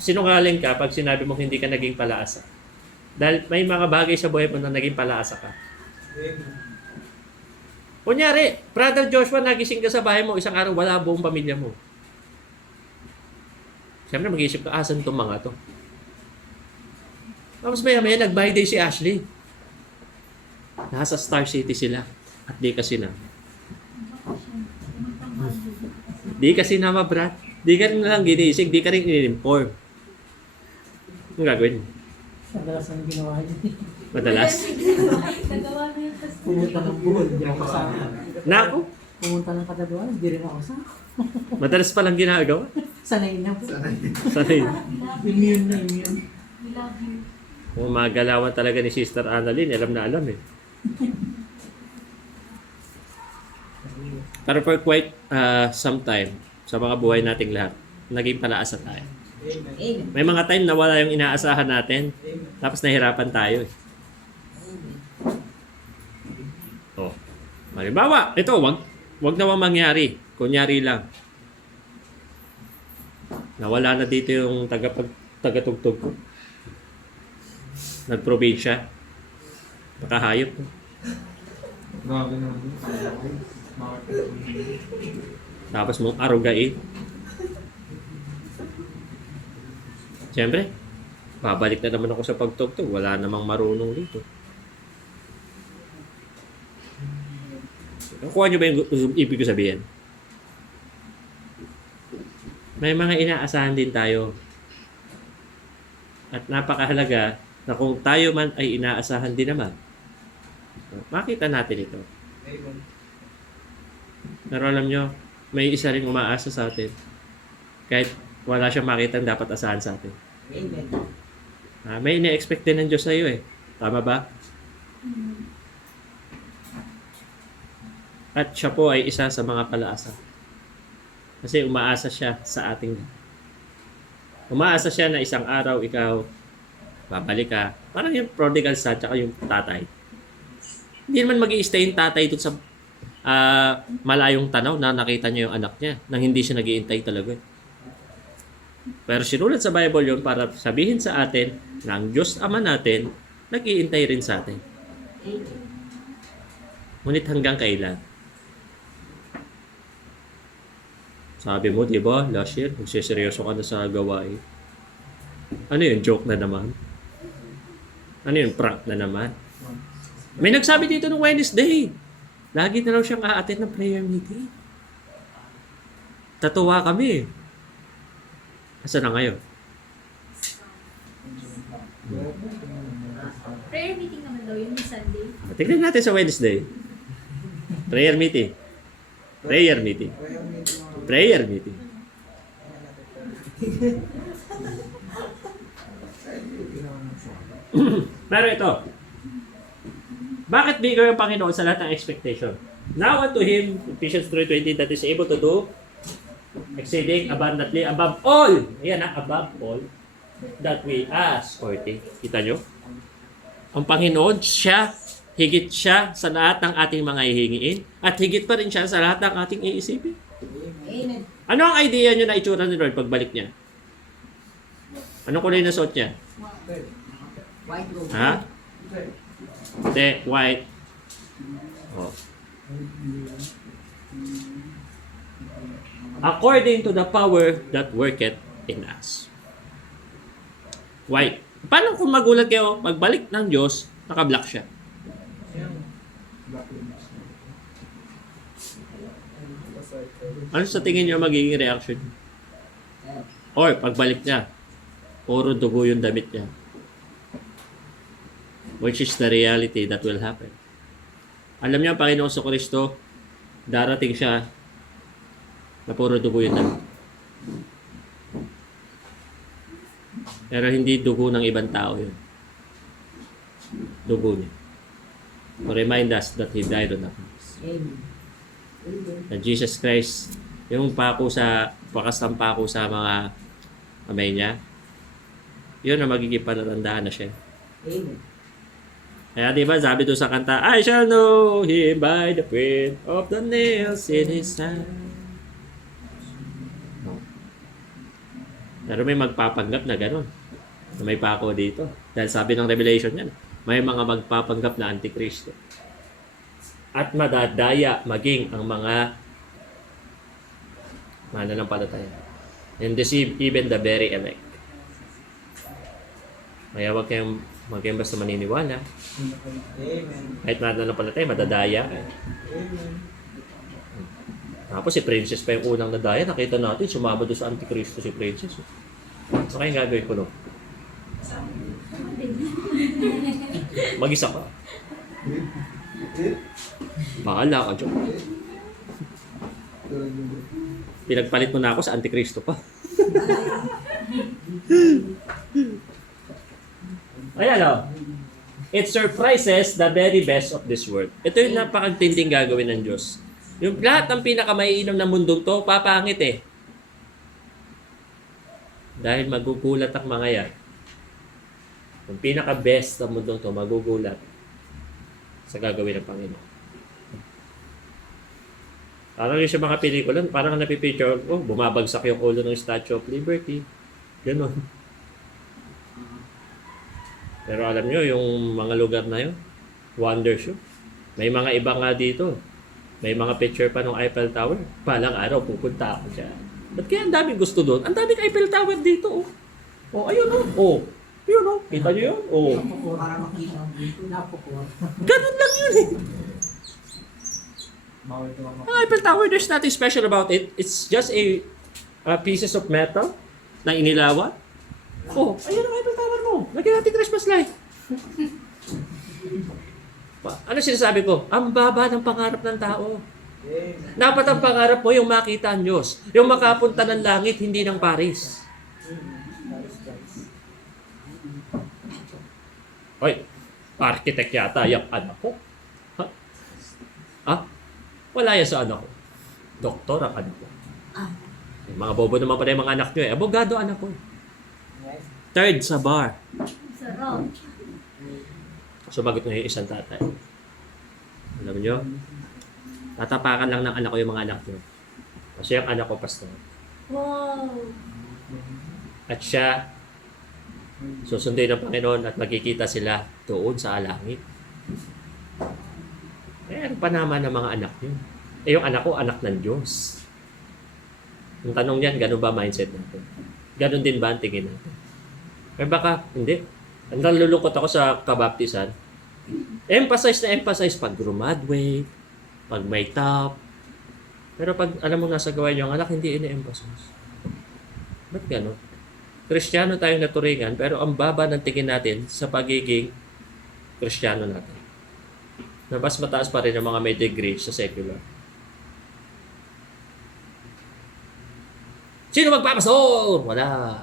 Sinungaling ka pag sinabi mo hindi ka naging palaasa. Dahil may mga bagay sa buhay mo na naging palaasa ka. Amen. Kunyari, Brother Joshua, nagising ka sa bahay mo, isang araw wala buong pamilya mo. Siyempre mag-iisip ka, asan itong mga to? Tapos maya nag-by day si Ashley. Nasa Star City sila. At di kasi na. Di kasi na, Brad. Di ka rin lang ginising, di ka rin in-inform. Anong gagawin? Madalas ang ginawa niya. Madalas? Nagawa na yung tas. Pumunta ng buhol, hindi ako kasama. Naku, Pumunta ng Kadaduan, hindi rin ako kasama. madalas palang ginagawa. Sanay na po. Sanay. Immune na immune. We love you. Kung magalawan talaga ni Sister Annalyn, alam na alam eh. Pero for quite some time, sa mga buhay nating lahat, naging palaasa tayo. Amen. Amen. May mga time na wala yung inaasahan natin, tapos nahirapan tayo eh. Oh. Halimbawa, ito, wag naman mangyari. Kunyari lang. Nawala na dito yung tagatugtog ko. Nagprobinsya. Makahayop. Grabe naman. Tapos mong arugain. Siyempre, babalik na naman ako sa pagtugtog. Wala namang marunong dito. Nakuha nyo ba yung ibig ko sabihin? May mga inaasahan din tayo. At napakahalaga na kung tayo man ay inaasahan din naman, makita natin ito. Amen. Pero alam nyo, may isa rin umaasa sa atin. Kahit wala siyang makita dapat asahan sa atin. Amen. May ine-expect din ng Diyos sa iyo eh. Tama ba? At siya po ay isa sa mga palaasa. Kasi umaasa siya sa ating. Umaasa siya na isang araw ikaw babalik ka. Parang yung prodigal son tsaka yung tatay. Hindi naman mag-i-stay yung tatay doon sa malayong tanaw na nakita niya yung anak niya nang hindi siya nag-iintay talaga. Pero sinulat sa Bible yun para sabihin sa atin na ang Diyos Ama natin nag-iintay rin sa atin. Amen. Ngunit hanggang kailan? Sabi mo, di ba, last year, magsiseryoso ka na sa gawain. Ano yun? Joke na naman? Ano yun? Prank na naman? May nagsabi dito nung Wednesday. Lagi na raw siyang a-attend ng prayer meeting. Tatuwa kami. Asa na ngayon? Prayer meeting naman daw yun, yung Sunday. Tignan natin sa Wednesday. Prayer meeting. Prayer meeting. Prayer meeting. Pero ito, bakit bigger ang Panginoon sa lahat ng expectation? Now unto Him, Ephesians 3:20, that is able to do exceeding abundantly above all. Ayan ha, above all that we ask or think. Kita nyo? Ang Panginoon, higit siya sa lahat ng ating mga hihingiin at higit pa rin siya sa lahat ng ating iisipin. Amen. Ano ang idea nyo na itsura ni Lord pagbalik niya? Anong kulay na suot niya? White robe. Ha? Hindi, white. Oh. According to the power that worketh in us. Why? Paano kung magulat kayo, pagbalik ng Diyos, naka-block siya? Ano sa tingin niyo magiging reaction? Or pagbalik niya, puro dugo yung damit niya. Which is the reality that will happen. Alam niyo, ang Panginoon sa Kristo, darating siya na puro dugo yung damit. Pero hindi dugo ng ibang tao yun. Dugo niya. To remind us that He died on the cross. Amen. Na Jesus Christ, yung pakas ng pako sa mga kamay niya, yun ang magiging palatandaan na siya. Amen. Kaya diba, sabi doon sa kanta, I shall know Him by the print of the nails in His hand. Pero may magpapanggap na gano'n. Na may pako dito. Dahil sabi ng Revelation yan, may mga magpapanggap na Antikristo. At madadaya maging ang mga mananampalataya. And deceive even the very elect. Kaya huwag kayong basta maniniwala. Kahit mananampalataya, madadaya. Tapos si Princess pa yung unang nadaya. Nakita natin, sumama doon sa Antikristo si Princess. So kaya gagawin ko no? Mag-isa ka. Bahala ka dyan. Pinagpalit mo na ako sa Antikristo pa. Ayan o. It surprises the very best of this world. Ito yung napakagtinding gagawin ng Diyos. Yung lahat ng pinakamaiinom na mundong to, papangit eh. Dahil magugulat ang mga yan. Yung pinaka-best na mundong to, magugulat sa gagawin ng Panginoon. Parang yung sa mga pelikula, parang napipicture, oh, bumabagsak yung ulo ng Statue of Liberty. Ganon. Pero alam nyo, yung mga lugar na yun, wonders yun. May mga iba nga dito. May mga picture pa ng Eiffel Tower. Palang araw, pupunta ako dyan. Ba't kaya ang daming gusto doon? Ang daming Eiffel Tower dito. Oh, ayun oh. Oh, yun oh. Kita nyo yun? Oh. Para makita ang dito, napukuha. Ganun lang yun eh. Ang Eiffel Tower, there's nothing special about it. It's just a pieces of metal na inilawan. Oh, ayun ang Eiffel Tower mo. Lagyan natin Christmas light. Ano sinasabi ko? Ang baba ng pangarap ng tao. Dapat ang pangarap mo yung makita ang Diyos. Yung makapunta ng langit, hindi ng Paris. Hoy, architect yata yung anak ko. Ha? Ha? Wala yan sa anak ko. Doktor ang anak ko. Yung mga bobo naman pala yung mga anak nyo eh. Abogado anak ko. Third sa bar. Sarap. Sumagot na yung isang tatay. Alam nyo? Tatapakan lang ng anak ko yung mga anak nyo. Kasi yung anak ko, pastor. Wow. At siya, susundin ng Panginoon at magkikita sila doon sa langit. Eh, ano pa naman ng mga anak nyo? Eh, yung anak ko, anak ng Diyos. Yung tanong yan, gano'n ba mindset natin? Gano'n din ba ang tingin natin? Eh, baka, hindi. Ang nalulungkot ako sa kabaptisan, emphasize pag graduate, pag may top. Pero pag alam mo nasa gawain yung anak, hindi ini-emphasize. Ba't gano'n? Kristiyano tayong naturingan, pero ang baba ng tingin natin sa pagiging Kristiyano natin. Na mas mataas pa rin ang mga may degree sa secular. Sino magpapastor? Wala.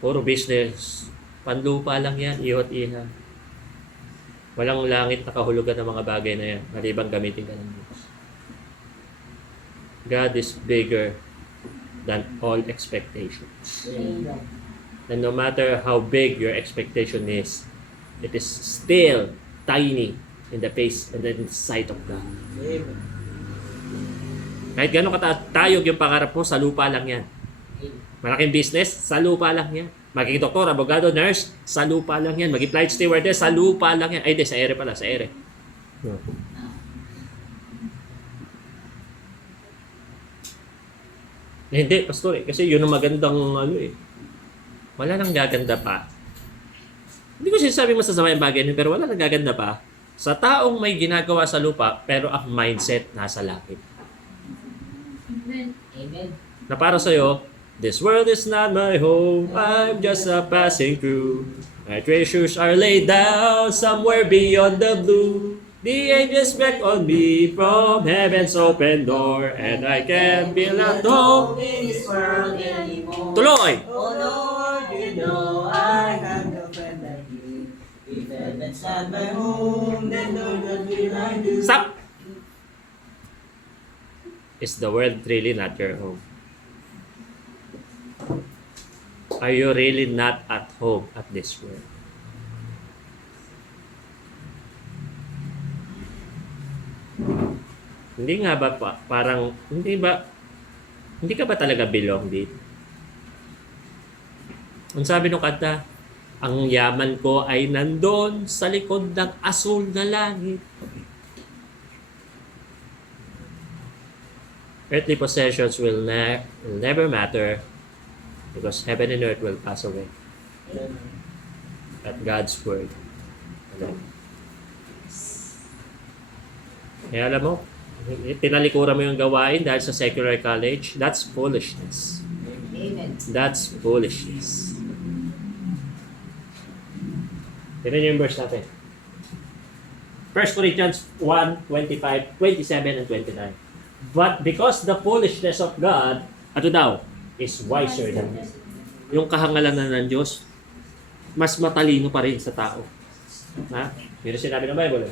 Puro business. Panlupa lang yan, ihot iha. Walang langit na kahulugan ng mga bagay na yan. Malibang gamitin ka ng Diyos. God is bigger than all expectations. And no matter how big your expectation is, it is still tiny in the face and in the sight of God. Kahit gano'ng katayog yung pangarap mo, sa lupa lang yan. Malaking business, sa lupa lang yan. Maging doktor, abogado, nurse, sa lupa lang yan. Maging flight stewardess, sa lupa lang yan. Ay, di, sa ere pala, sa ere. Hindi, pastor kasi yun ang magandang wala nang gaganda pa. Hindi ko sinasabi masasama yung bagay nun, pero wala nang gaganda pa sa taong may ginagawa sa lupa, pero ang mindset nasa langit. Amen. Amen. Na para sa'yo, this world is not my home, I'm just a passing through. My treasures are laid down somewhere beyond the blue. The angels beckon me from heaven's open door, and I can't feel at home. In this world anymore. Tuloy! Oh Lord, you know I have no friend like you. If heaven's not my home, then Lord, what will I do? Stop! Is the world really not your home? Are you really not at home at this world? Hindi nga ba parang hindi ka ba talaga belong dito? Ang sabi ng kanta, ang yaman ko ay nandun sa likod ng asul na langit. Earthly possessions will never matter because heaven and earth will pass away. At God's word. Kaya alam mo, tinalikuran mo yung gawain dahil sa secular college, that's foolishness. Amen. That's foolishness. Tignan niyo yung verse natin. 1 Corinthians 1, 25, 27, and 29. But because the foolishness of God, ato daw, is wiser than us. Yung kahangalan ng Diyos, mas matalino pa rin sa tao. Ha? Yun ang sinabi ng Bible.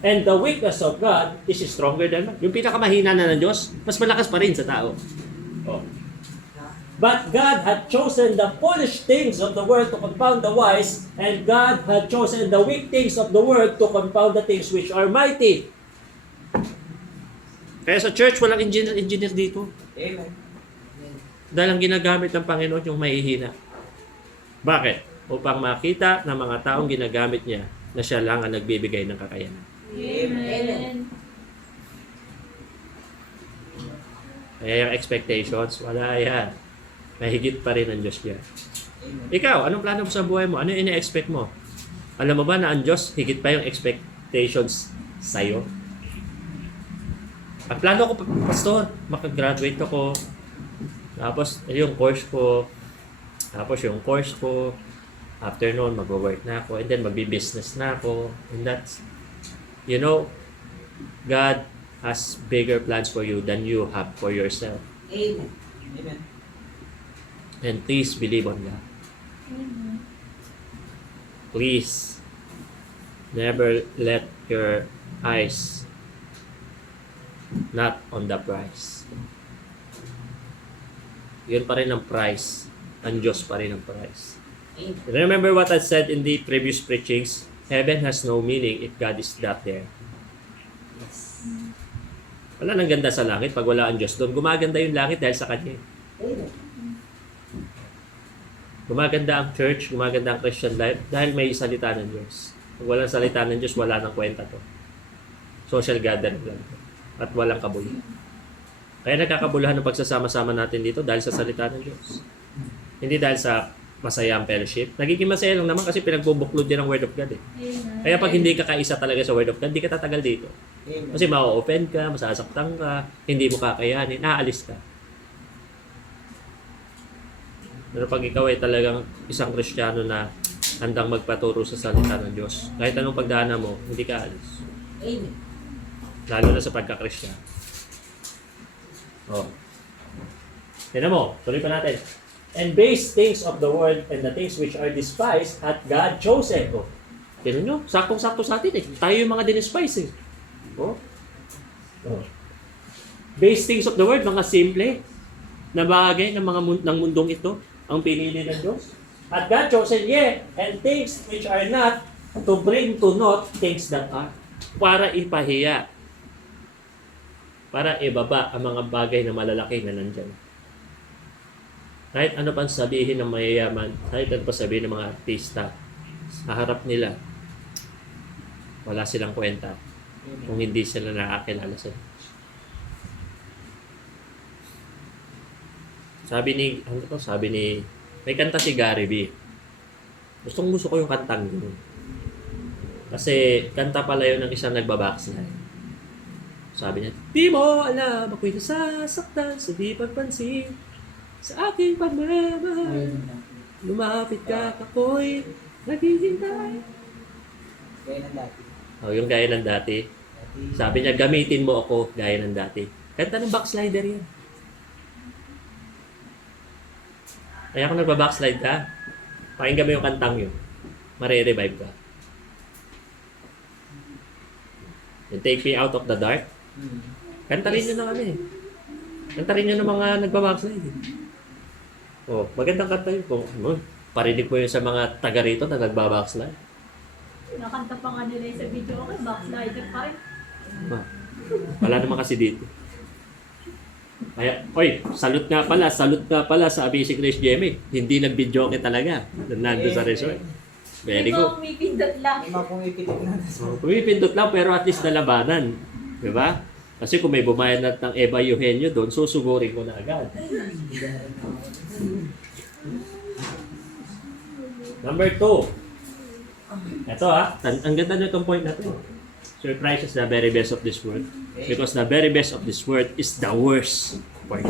And the weakness of God is stronger than man. Yung pinakamahina na ng Diyos, mas malakas pa rin sa tao. Oh. But God had chosen the foolish things of the world to confound the wise, and God had chosen the weak things of the world to confound the things which are mighty. Kaya sa church, walang engineer dito. Amen. Dahil ang ginagamit ng Panginoon yung mahihina. Bakit? Upang makita ng mga taong ginagamit niya na siya lang ang nagbibigay ng kakayanan. Amen. Kaya yung expectations, wala yan. Mahigit pa rin ang Diyos niya. Ikaw, anong plano mo sa buhay mo? Ano yung ine-expect mo? Alam mo ba na ang Diyos, higit pa yung expectations sa'yo? Ang plano ko, pastor, makagraduate ako. Tapos, yung course ko. Tapos, yung course ko. After noon, mag-work na ako. And then, magbi-business na ako. And that's, you know, God has bigger plans for you than you have for yourself. Amen. Amen. And please believe on God. Amen. Please, never let your eyes not on the prize. Yun pa rin ang prize. Ang Diyos pa rin ang prize. Amen. Remember what I said in the previous preachings? Heaven has no meaning if God is not there. Yes. Wala nang ganda sa langit pag wala ang Diyos doon. Gumaganda yung langit dahil sa Kanya. Amen. Gumaganda ang church, gumaganda ang Christian life dahil may salita ng Diyos. Pag walang salita ng Diyos, wala nang kwenta to. Social gathering lang to. At walang kabuluhan. Kaya nagkakabuluhan ng pagsasama-sama natin dito dahil sa salita ng Diyos. Hindi dahil sa masayang fellowship. Nagiging masaya lang naman kasi pinagbubuklod din ang Word of God eh. Amen. Kaya pag hindi ka kaisa talaga sa Word of God, hindi ka tatagal dito. Amen. Kasi ma-offend ka, masasaktan ka, hindi mo kakayanin, aalis ka. Pero pag ikaw ay talagang isang Kristiyano na handang magpaturo sa salita ng Diyos, kahit anong pagdaanan mo, hindi ka alis. Amen. Lalo na sa pagka-Kristiyano. Oh. Tignan mo, tuloy pa natin. And base things of the world and the things which are despised hath God chosen. Oh. Tignan nyo, saktong-sakto sa atin eh. Tayo yung mga dinispise eh. Oh. Oh. Base things of the world, mga simple na bagay ng mga ng mundong ito, ang pinili ng Diyos. At God chosen, and things which are not, to bring to naught things that are. Para ipahiya. Para ibaba ang mga bagay na malalaki na nandyan. Kahit ano pa sabihin ng mayayaman, kahit ano pa sabihin ng mga artista, sa harap nila, wala silang kwenta kung hindi sila nakakilala sa Diyos. Sabi ni, may kanta si Gary V. Gusto ko yung kantang yun. Kasi kanta pala yun ng isang nagbabackslide. Sabi niya, di mo alam ako'y nasasaktan sa di pagpansin sa aking pagmamahal. Lumapit ka ako'y naghihintay. Gaya ng dati. Yung gaya ng dati. Sabi niya, gamitin mo ako gaya ng dati. Kanta ng backslider yan. Kaya kung nagba-backslide ka, pakinggan mo yung kantang yun. Mare-revive ka. And take me out of the dark. Kanta rin nyo na kami. Kanta rin nyo ng mga nagba-backslide. Magandang kanta yun. Parinig mo yun sa mga taga rito na nagba-backslide. Nakanta pa nga nila yung sa video. Okay, backslider pa rin. Wala naman kasi dito. Kaya, salute nga pala sa Abisi Chris Jemmy. Hindi nag-video talaga. Nandun sa resort. Very good. May pindot lang. May mga pumipitik na. Pumipindot lang pero at least nalabanan. Diba? Kasi kung may bumayad na ng Eva Eugenio doon, susugurin ko na agad. Number 2. Ito ang ganda na itong point na ito. Surprise is the very best of this world. Because the very best of this world is the worst part.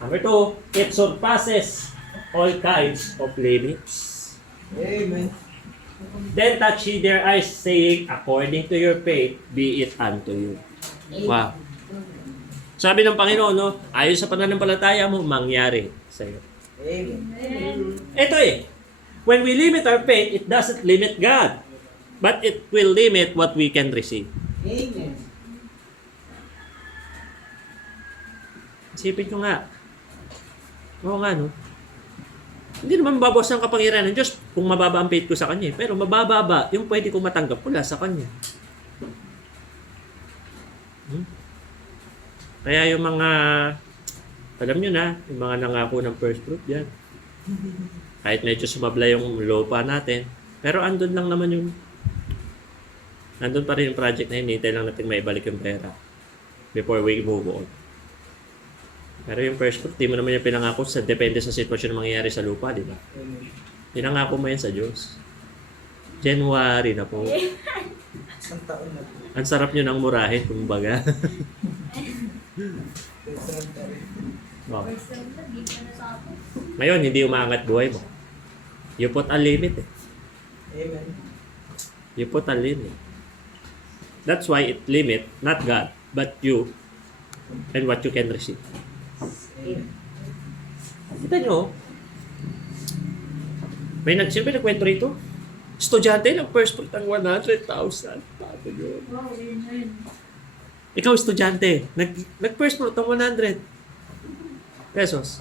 Number 2, it surpasses all kinds of limits. Amen. Then touch ye their eyes, saying, according to your faith, be it unto you. Wow. Sabi ng Panginoon, ayon sa pananampalataya mo, mangyari sa iyo. Amen. Ito when we limit our faith, it doesn't limit God. But it will limit what we can receive. Amen. Isipin nyo nga. Oo nga, no? Hindi naman mababawas ang kapangyarihan ng Diyos kung mababa ang faith ko sa Kanya. Pero mabababa yung pwede kong matanggap mula sa Kanya. Kaya yung mga, alam nyo na, yung mga nangako ng first fruit yan. Kahit medyo sumabla yung lupa natin, pero andun lang naman yung, andun pa rin yung project na yun, hintay lang natin maibalik yung pera before we move on. Pero yung first fruit, di mo naman yung pinangako sa depende sa sitwasyon na mangyayari sa lupa, di ba? Pinangako mo yan sa Diyos. January na po. Isang taon na po. Ang sarap nyo ng murahin, kumbaga. Oh. First time na, di ka na sa ako. Ngayon, hindi umaangat buhay mo. You put a limit. Amen. You put a limit. That's why it limit, not God, but you and what you can receive. Amen. Kita nyo, sino nagkwento rito? Estudyante ng first fruit ang 100,000. Paano yun? Wow, amen. Ikaw, estudyante, nag-first fruit ng 100 pesos.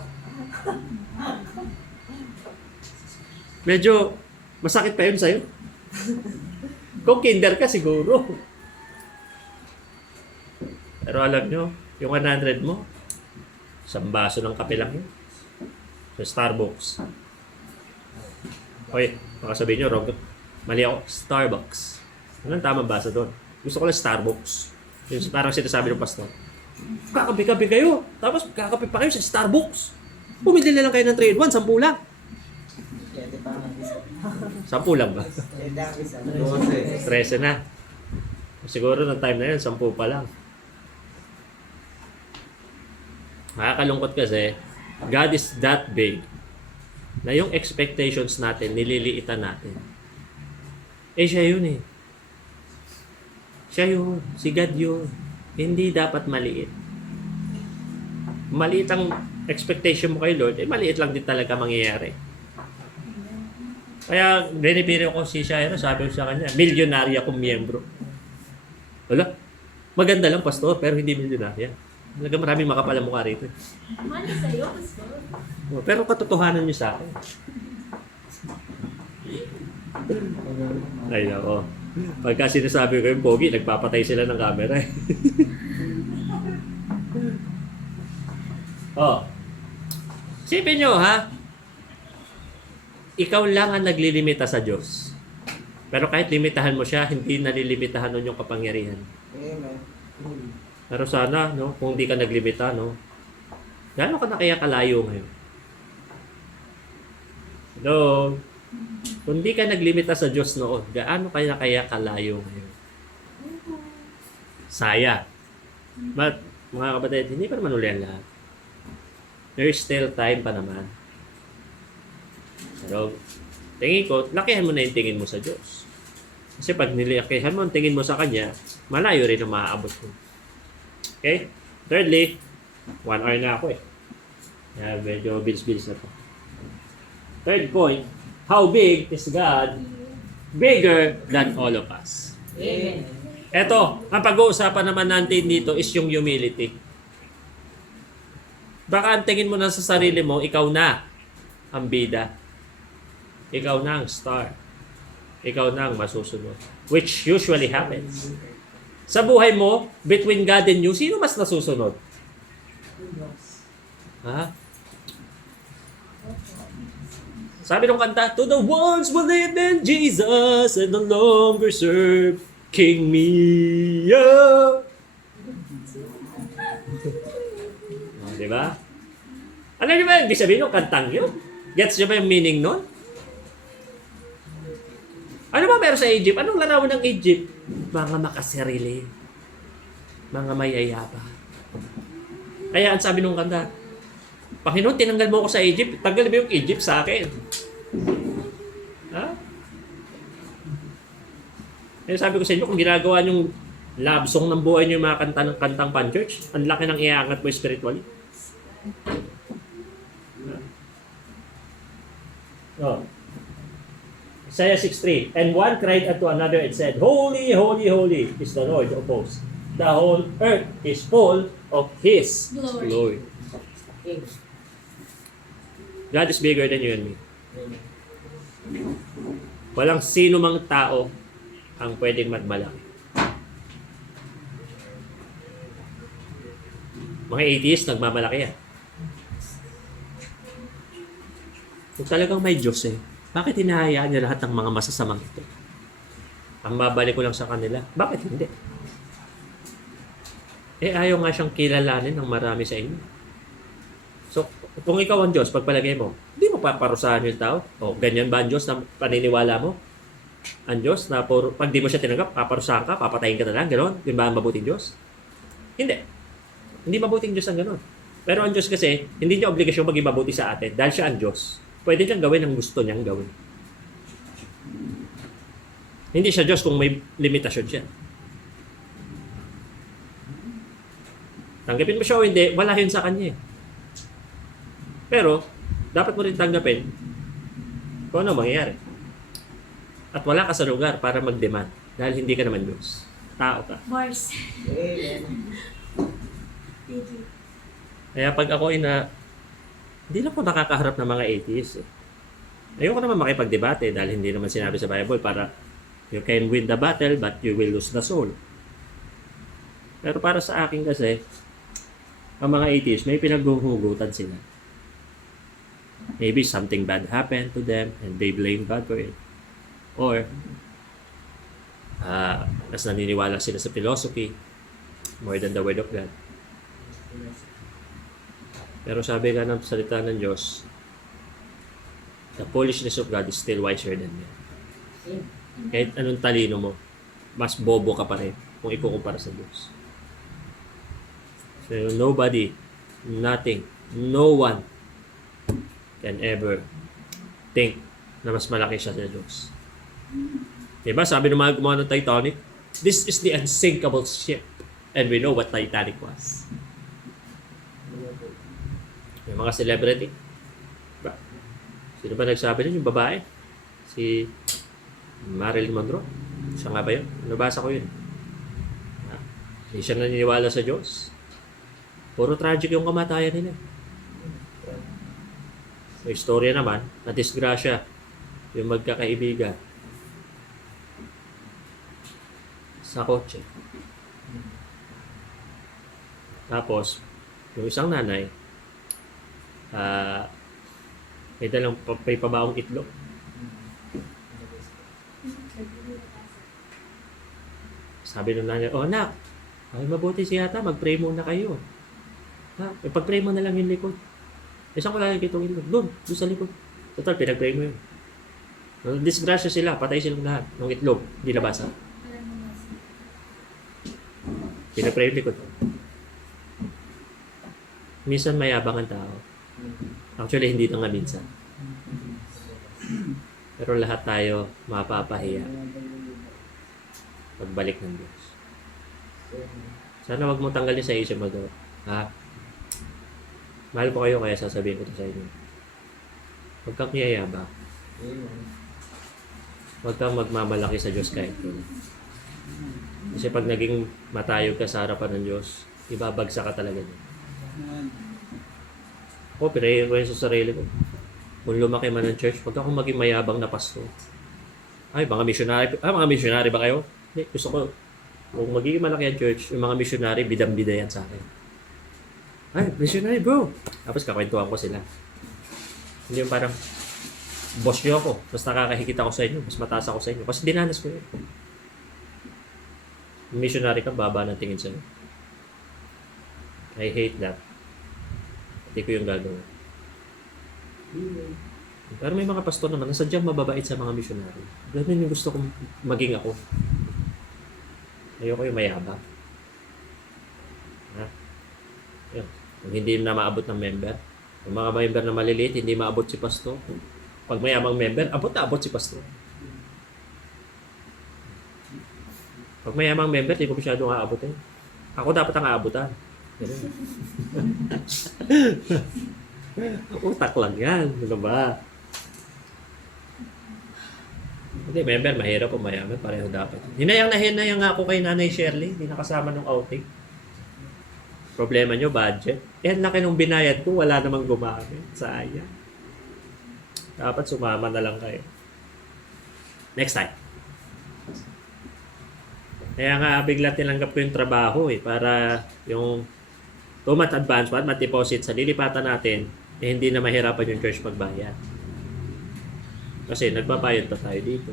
Medyo masakit pa yun sa'yo. Kung kinder ka, siguro. Pero alam nyo, yung 100 mo, isang baso ng kape lang yun. Sa Starbucks. Oy, baka sabihin nyo, wrong. Mali ako, Starbucks. Anong tamang basa doon? Gusto ko lang Starbucks. Yung parang sinasabi ng pastor. Kakape-kape kayo. Tapos kakape pa kayo sa Starbucks. Bumili na lang kayo ng 3-in-1, 10 lang. Pwede pa nga isa. 10 lang ba? Pwede ang isa. 13 na. Siguro ng time na yun, 10 pa lang. Nakakalungkot kasi, God is that big na yung expectations natin, nililiitan natin. Siya yun eh. Siya yun. Si God yun. Hindi dapat maliit. Maliit ang expectation mo kay Lord, maliit lang din talaga mangyayari. Kaya, binibiro ko si Shaira, sabi ko sa kanya, milyonarya kong miyembro. Wala. Maganda lang, pastor, pero hindi milyonarya. Talaga maraming makapal ang mukha rito. Mali sa'yo, pastor. Pero katotohanan niyo sa akin. Ay, nako. Pagka sinasabi ko yung pogi, nagpapatay sila ng camera. Oh. Sipin nyo, ha? Ikaw lang ang naglilimita sa Diyos. Pero kahit limitahan mo siya, hindi nalilimitahan nun yung kapangyarihan. Amen. Pero sana, no, kung hindi ka naglimita, no, gaano ka na kaya kalayo ngayon? Hello? Kung hindi ka naglimita sa Diyos noon, gaano kaya kalayo ngayon? Saya. But, mga kapatid, hindi pa naman uli ang lahat. There's still time pa naman. Pero, tingin ko, lakihan mo na yung tingin mo sa Diyos. Kasi pag nilakihan mo ang tingin mo sa Kanya, malayo rin ang maaabot mo. Okay? Thirdly, 1 hour na ako eh. Yeah, medyo bilis-bilis na to. Third point, how big is God? Bigger than all of us. Amen. Eto, ang pag-uusapan naman natin dito is yung humility. Baka ang tingin mo na sa sarili mo, ikaw na ang bida. Ikaw na ang star. Ikaw na ang masusunod. Which usually happens. Sa buhay mo, between God and you, sino mas nasusunod? Ha? Sabi ng kanta, to the ones who live in Jesus and no longer serve King Mia. Diba? Ano niyo ba yung ibig sabihin ng kantang yun? Gets niyo ba yung meaning nun? Ano ba meron sa Egypt? Anong larawan ng Egypt? Mga makasarili. Mga mayayaba. Kaya ang sabi ng kanta, Panginoon, tinanggal mo ako sa Egypt. Tanggal mo yung Egypt sa akin. Ha? Kaya sabi ko sa inyo, kung ginagawa yung love song ng buhay nyo yung mga kantang pan-church, ang laki ng iaangat mo spiritually. Oh. Isaiah 6:3. And one cried unto another and said, Holy, holy, holy is the Lord of hosts. The whole earth is full of His glory. God is bigger than you and me. Walang sino mang tao ang pwedeng magmalaki. Mga atheists, nagmamalaki yan. Kung talagang may Diyos bakit hinahayaan niya lahat ng mga masasamang ito? Ang babalik ko lang sa kanila, bakit hindi? Ayaw nga siyang kilalanin ng marami sa inyo. So, kung ikaw ang Diyos, pagpalagay mo, hindi mo paparusahan yung tao. O, ganyan ba ang Diyos na paniniwala mo? Ang Diyos na pag di mo siya tinanggap, paparusahan ka, papatayin ka na lang, gano'n? Yun ba ang mabuting Diyos? Hindi. Hindi mabuting Diyos ang gano'n. Pero ang Diyos kasi, hindi niya obligasyon maging mabuti sa atin dahil siya ang Diyos. Pwede niyang gawin ang gusto niyang gawin. Hindi siya Diyos kung may limitasyon siya. Tanggapin mo siya o hindi, wala yun sa kanya Pero, dapat mo rin tanggapin kung ano mangyayari. At wala ka sa lugar para mag-demand dahil hindi ka naman Diyos. Tao ka. Mars. Amen. Thank you. Kaya pag ako hindi lang po nakakaharap ng mga atheists Ayoko naman makipagdebate dahil hindi naman sinabi sa Bible para you can win the battle but you will lose the soul. Pero para sa akin kasi, ang mga atheists, may pinaghuhugutan sila. Maybe something bad happened to them and they blame God for it. Or, mas naniniwala sila sa philosophy more than the Word of God. Pero sabi nga ng salita ng Diyos, the foolishness of God is still wiser than men. Kahit anong talino mo, mas bobo ka pa rin kung ikukumpara sa Diyos. So nobody, nothing, no one can ever think na mas malaki siya sa Diyos. Diba? Sabi ng mga gumawa ng Titanic, this is the unsinkable ship. And we know what Titanic was. May mga celebrity. Diba? Sino ba nagsabi nun? Yung babae? Si Marilyn Monroe. Siya nga ba yun? Nabasa ko yun. Hindi siya naniniwala sa Diyos. Puro tragic yung kamatayan nila. May istorya naman, na-disgrasya yung magkakaibigan sa kotse. Tapos, yung isang nanay, May dalang may pabaong itlog. Sabi nung nanay, oh nak, ay mabuti siya yata, mag-pray muna kayo. Ha? Pag-pray mo na lang yung likod. Isang ko lang itong ilog. Doon sa likod. Total, pinag-pray mo yun. Disgrasya sila, patay silang lahat. Nung itlog, hindi labasan. Pinag-pray yung likod. Minsan mayabang ang tao. Actually, hindi na nga minsan. Pero lahat tayo mapapahiya pagbalik ng Diyos. Sana wag mo tanggalin sa isip mo to. Ha? Mahal ko kayo kaya sasabihin ko to sa inyo. Huwag kang niyayabang. Huwag kang magmamalaki sa Diyos kahit kailan. Kasi pag naging matayog ka sa harapan ng Diyos, ibabagsak ka talaga niya. Ako, pinayin ko yun sa sarili ko. Kung lumaki man ng church, huwag akong maging mayabang na pastor. Ay, mga missionary ba kayo? Hindi, gusto ko, kung magiging malaki ang church, yung mga missionary, bidang-bida yan sa akin. Ay, missionary bro! Tapos kakwentuhan ko sila. Hindi yung parang, boss nyo ako, mas nakakahikita ako sa inyo, mas mataas ako sa inyo. Kasi dinanas ko yun. Missionary ka, baba ng tingin sa'yo. I hate that. Hindi ko yung gagawin. Pero may mga pastor naman na sadyang mababait sa mga missionary. Ganun yung gusto kong maging ako. Ayoko yung mayabang. Ha? Yun. Kung hindi na maabot ng member, yung mga member na maliliit, hindi maabot si pastor. Pag mayabang member, abot na abot si pastor. Pag mayabang member, hindi ko masyadong aabotin. Ako dapat ang aabotan. Utak lang yan. Ano ba? Hindi, member, mahirap o mayaman. Pareho dapat. Hinayang ako kay Nanay Shirley. Hindi nakasama nung outing. Problema nyo, budget. Eh, ang laki nung binayad ko, wala namang gumamit. Sayang. Dapat sumama na lang kayo. Next time. Kaya nga, bigla tinanggap ko yung trabaho para yung 2 month advance, 1 month deposit sa lilipatan natin, hindi na mahirapan yung church magbayad. Kasi nagbabayad pa tayo dito.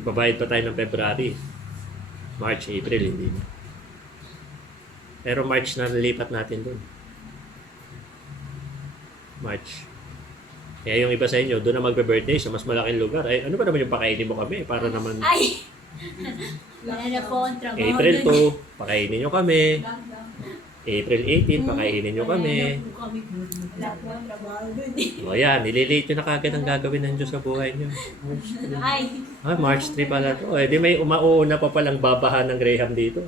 Nagbabayad pa tayo ng February. March, April, hindi na. Pero March na nalipat natin dun. March. Kaya yung iba sa inyo, doon na magbe-birthday sa mas malaking lugar. Ay, ano ba naman yung pakainin mo kami? Para naman Ay! Wala na po ang trabaho. April 2, pakainin nyo kami. April 18, pakainin nyo kami. Wala po ang trabaho dun. O yan, nililate nyo na kagad ang gagawin ng Diyos sa buhay nyo. Ay! March 3 pala to. Eh, di may umauuna pa palang babahan ng Graham dito.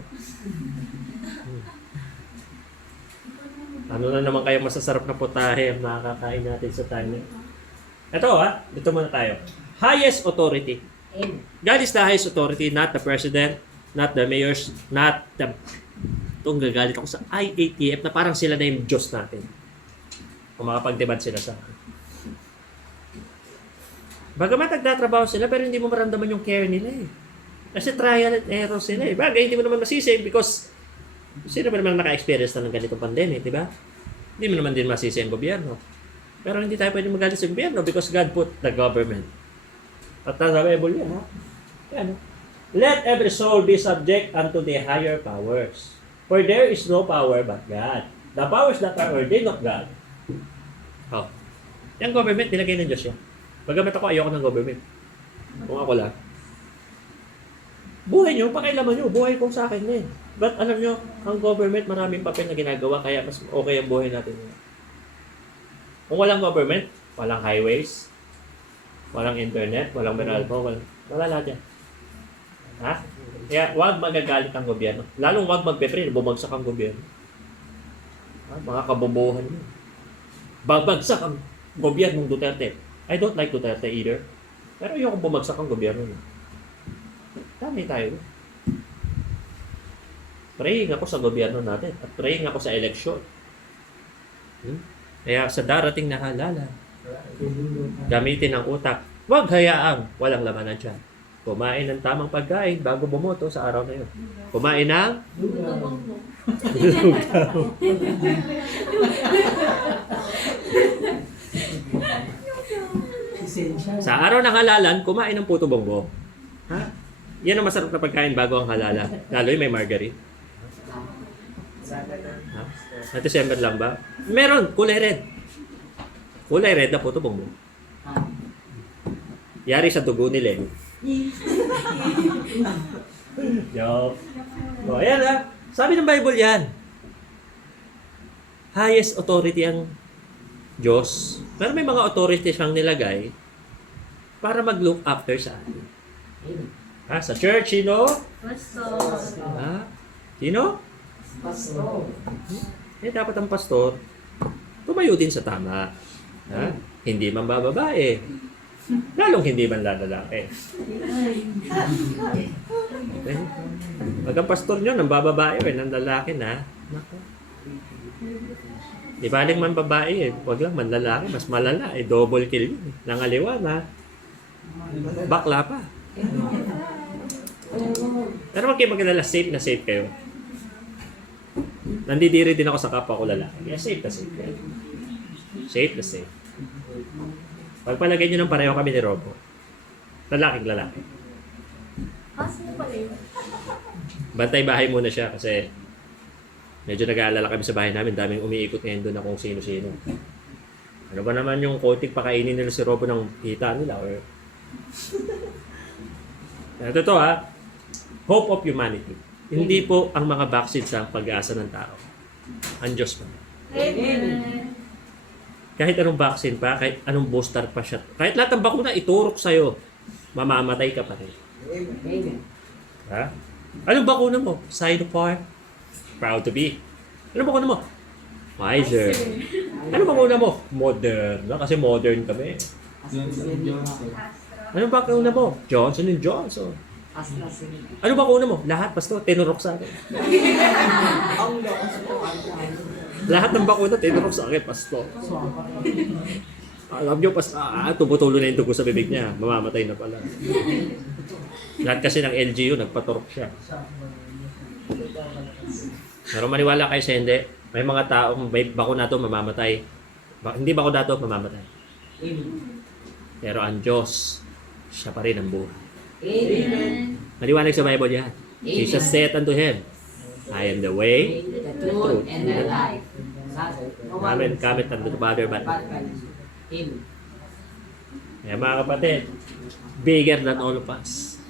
Ano na naman kayo masasarap na putahe ang nakakain natin sa time na. Ito dito muna tayo. Highest authority. God is the highest authority, not the president, not the mayors, not the... Itong gagalit ako sa IATF na parang sila na yung Diyos natin. Kung makapag-debate sila sa akin. Bagamat nagtatrabaho sila, pero hindi mo maramdaman yung care nila eh. Kasi trial and error sila eh. Bagay, hindi mo naman masisi because sino ba naman naka-experience na ng ganitong pandemic, di ba? Hindi mo naman din masisi ang gobyerno. Pero hindi tayo pwede magalit sa gobyerno because God put the government. At nasa Bible yan, ha? Yan, let every soul be subject unto the higher powers. For there is no power but God. The powers that are ordained of God. Oh. Yung government, nilagay ng Diyos yan. Bagamat ako, ayoko ng government. Kung ako lang. Buhay nyo, pakailaman nyo. Buhay ko sa akin na eh. But alam nyo, ang government, maraming papel na ginagawa, kaya mas okay ang buhay natin. Kung walang government, walang highways, walang internet, walang Meralco, wala lahat yan. Ha? Kaya huwag magagalit ang gobyerno. Lalong huwag magpe-pray, bumagsak ang gobyerno. Ha? Mga kabobohan nyo. Babagsak ang gobyernong Duterte. I don't like Duterte either. Pero ayoko bumagsak ang gobyerno nyo. Dami tayo. Praying ako sa gobyerno natin at praying ako sa eleksyon. Kaya sa darating na halala, gamitin ang utak. Huwag hayaang walang laman dyan. Kumain ng tamang pagkain bago bumoto sa araw na yun. Kumain ng Tubong mo. Essential. sa araw ng halalan, kumain ng puto bongbong. Ha? Yan ang masarap na pagkain bago ang halalan. Lalo yung may margarine. Ha? Sa December lang ba? Meron, kulay red. Kulay red na puto bongbong. Yari sa dugo ni Len. Joke. O, ayan ha. Sabi ng Bible yan. Highest authority ang Diyos. Pero may mga authority siyang nilagay para mag-look after sa atin. Ha? Sa church, sino? Pastor. Ha? Sino? Pastor. Dapat ang pastor, tumayo din sa tama. Ha? Hindi man bababae. Lalong hindi man lalaki. Pag ang pastor nyo, nang bababae o nang lalaki na, naku. Di baling man babae Huwag lang man lalaki, mas malala double kill yun Nangaliwa na. Bakla pa. Pero wag kayo mag-alala, safe na safe kayo. Nandidiri din ako sa kapwa ko lalaki. Kaya safe na safe kayo. Safe na safe. Pagpalagay nyo ng pareho kami ni Robo. Lalaking lalaki. Sino pala yun? Bantay bahay muna siya kasi medyo nag-aalala kami sa bahay namin. Daming umiikot ngayon doon na kung sino-sino. Ano ba naman yung konting pakainin nila si Robo ng hita nila? Or... Ito to ha. Hope of humanity. Hindi po ang mga vaccines ang pag-asa ng tao. Ang Diyos pa. Amen. Kahit anong vaccine pa, kahit anong booster pa siya. Kahit lahat ng bakuna iturok sa'yo, mamamatay ka pa rin. Amen. Ha? Anong bakuna mo? Sinopharm? Proud to be. Anong bakuna mo? Pfizer. Anong bakuna mo? Moderna. Kasi modern kami. Anong bakuna mo? Johnson & Johnson. AstraZeneca. Anong bakuna mo? Lahat, basta tinurok sa akin. Ang lakas po. Lahat ng bakuna tinurok sa akin, pasto. Alam nyo, tumutulo na yung dugo sa bibig niya. Mamamatay na pala. Lahat kasi ng LGU, nagpaturok siya. Pero maniwala kayo sa hindi, may mga taong may bakuna to mamamatay. Hindi bakuna to mamamatay. Pero ang Diyos, siya pa rin ang buhay. Amen. Maliwanag sa Bible yan. Jesus said unto him, I am the way, The truth and the life. Amen, comment unto the Father, but Amen. kaya mga kapatid, bigger than all of us.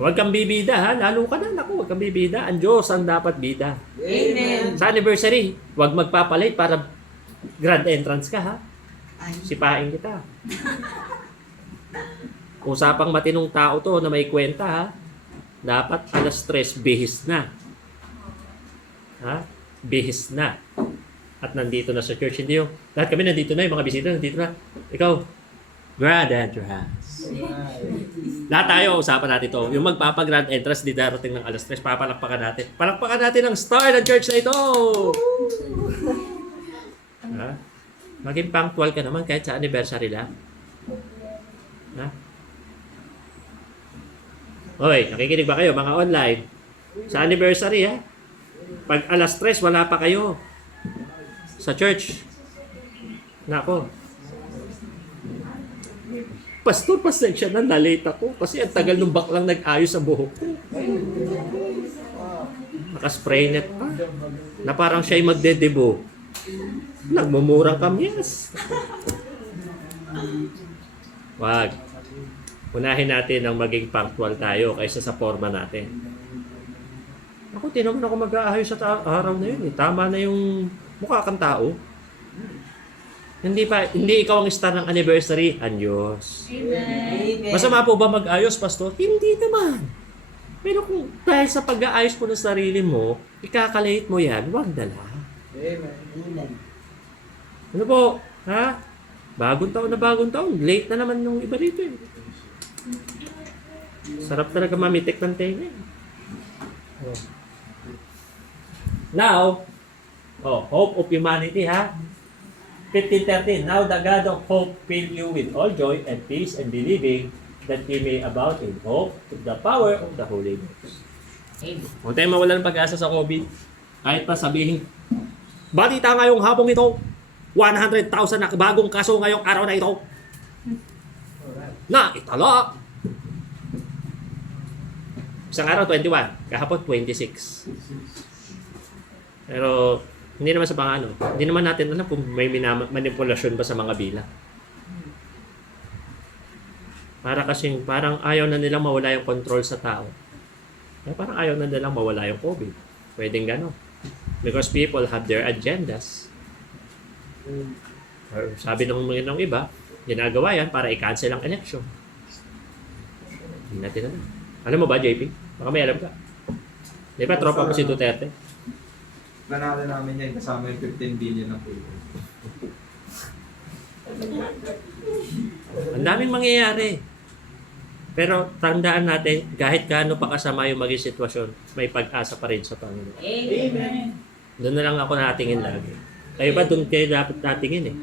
Huwag kang bibida ha, lalo ka na, naku, huwag kang bibida. Ang Diyos ang dapat bida. Amen. Sa anniversary, huwag magpapalit para grand entrance ka ha. Sipain kita. Usapang matinong tao to na may kwenta ha. Dapat alas 3, bihis na. Ha? Bihis na. At nandito na sa church. Hindi yung, lahat kami nandito na, yung mga bisita nandito na. Ikaw, grand entrance. Lahat tayo, usapan natin to. Yung magpapa-grand entrance, di darating ng alas 3, papalakpakan natin. Palakpakan natin ang star ng church na ito! Ha? Maging punctual ka naman kahit sa anniversary lang. Ha? Hoy, nakikinig ba kayo mga online? Sa anniversary ha? Pag alas 3, wala pa kayo sa church. Nako. Pastor, pasensya na, na-late ako. Kasi ang tagal nung baklang nag-ayos sa buhok ko. Naka-spray net pa. Na parang siya'y magdedebo. Nagmumurang kamyas. Wag. Unahin natin ang maging punctual tayo kaysa sa forma natin. Ako, tinaman ako mag-aayos sa araw na yun. Tama na yung mukha kang tao. Hindi ikaw ang star ng anniversary. Ang Diyos. Amen. Masama po ba mag-ayos, Pastor? Hindi naman. Pero kung dahil sa pag-aayos mo ng sarili mo, ikakalate mo yan, wag dala. Amen. Ano po? Ha? Bagong taon. Late na naman nung iba rito eh. Sarap talaga mamitik ng tenga. Now, hope of humanity ha. 15:13. Now the God of hope fill you with all joy and peace and believing that ye may abound in hope to the power of the Holy Ghost. Amen. Huwag tayong mawalan ng pag-asa sa COVID. Kahit pa sabihin, balita ngayong hapong ito, 100,000 na bagong kaso ngayong araw na ito. Na itala. Isang araw 21, kahapon 26. Pero hindi naman sa pangano. Hindi naman natin alam kung may manipulasyon ba sa mga bilang. Parang ayaw na nilang mawala yung control sa tao. Parang ayaw na nilang mawala yung COVID. Pwedeng gano'n. Because people have their agendas. Or sabi ng iba, ginagawa yan para i-cancel ang election. Hindi natin alam. Alam mo ba, JP? Baka may alam ka. Di ba, tropa mo si Duterte? Nanalo namin yan kasama yung 15 billion na po. Ang daming mangyayari. Pero tandaan natin, kahit gaano pa kasama yung maging sitwasyon, may pag-asa pa rin sa Panginoon. Amen. Doon na lang ako natingin lagi. Kayo ba doon kayo dapat natingin eh?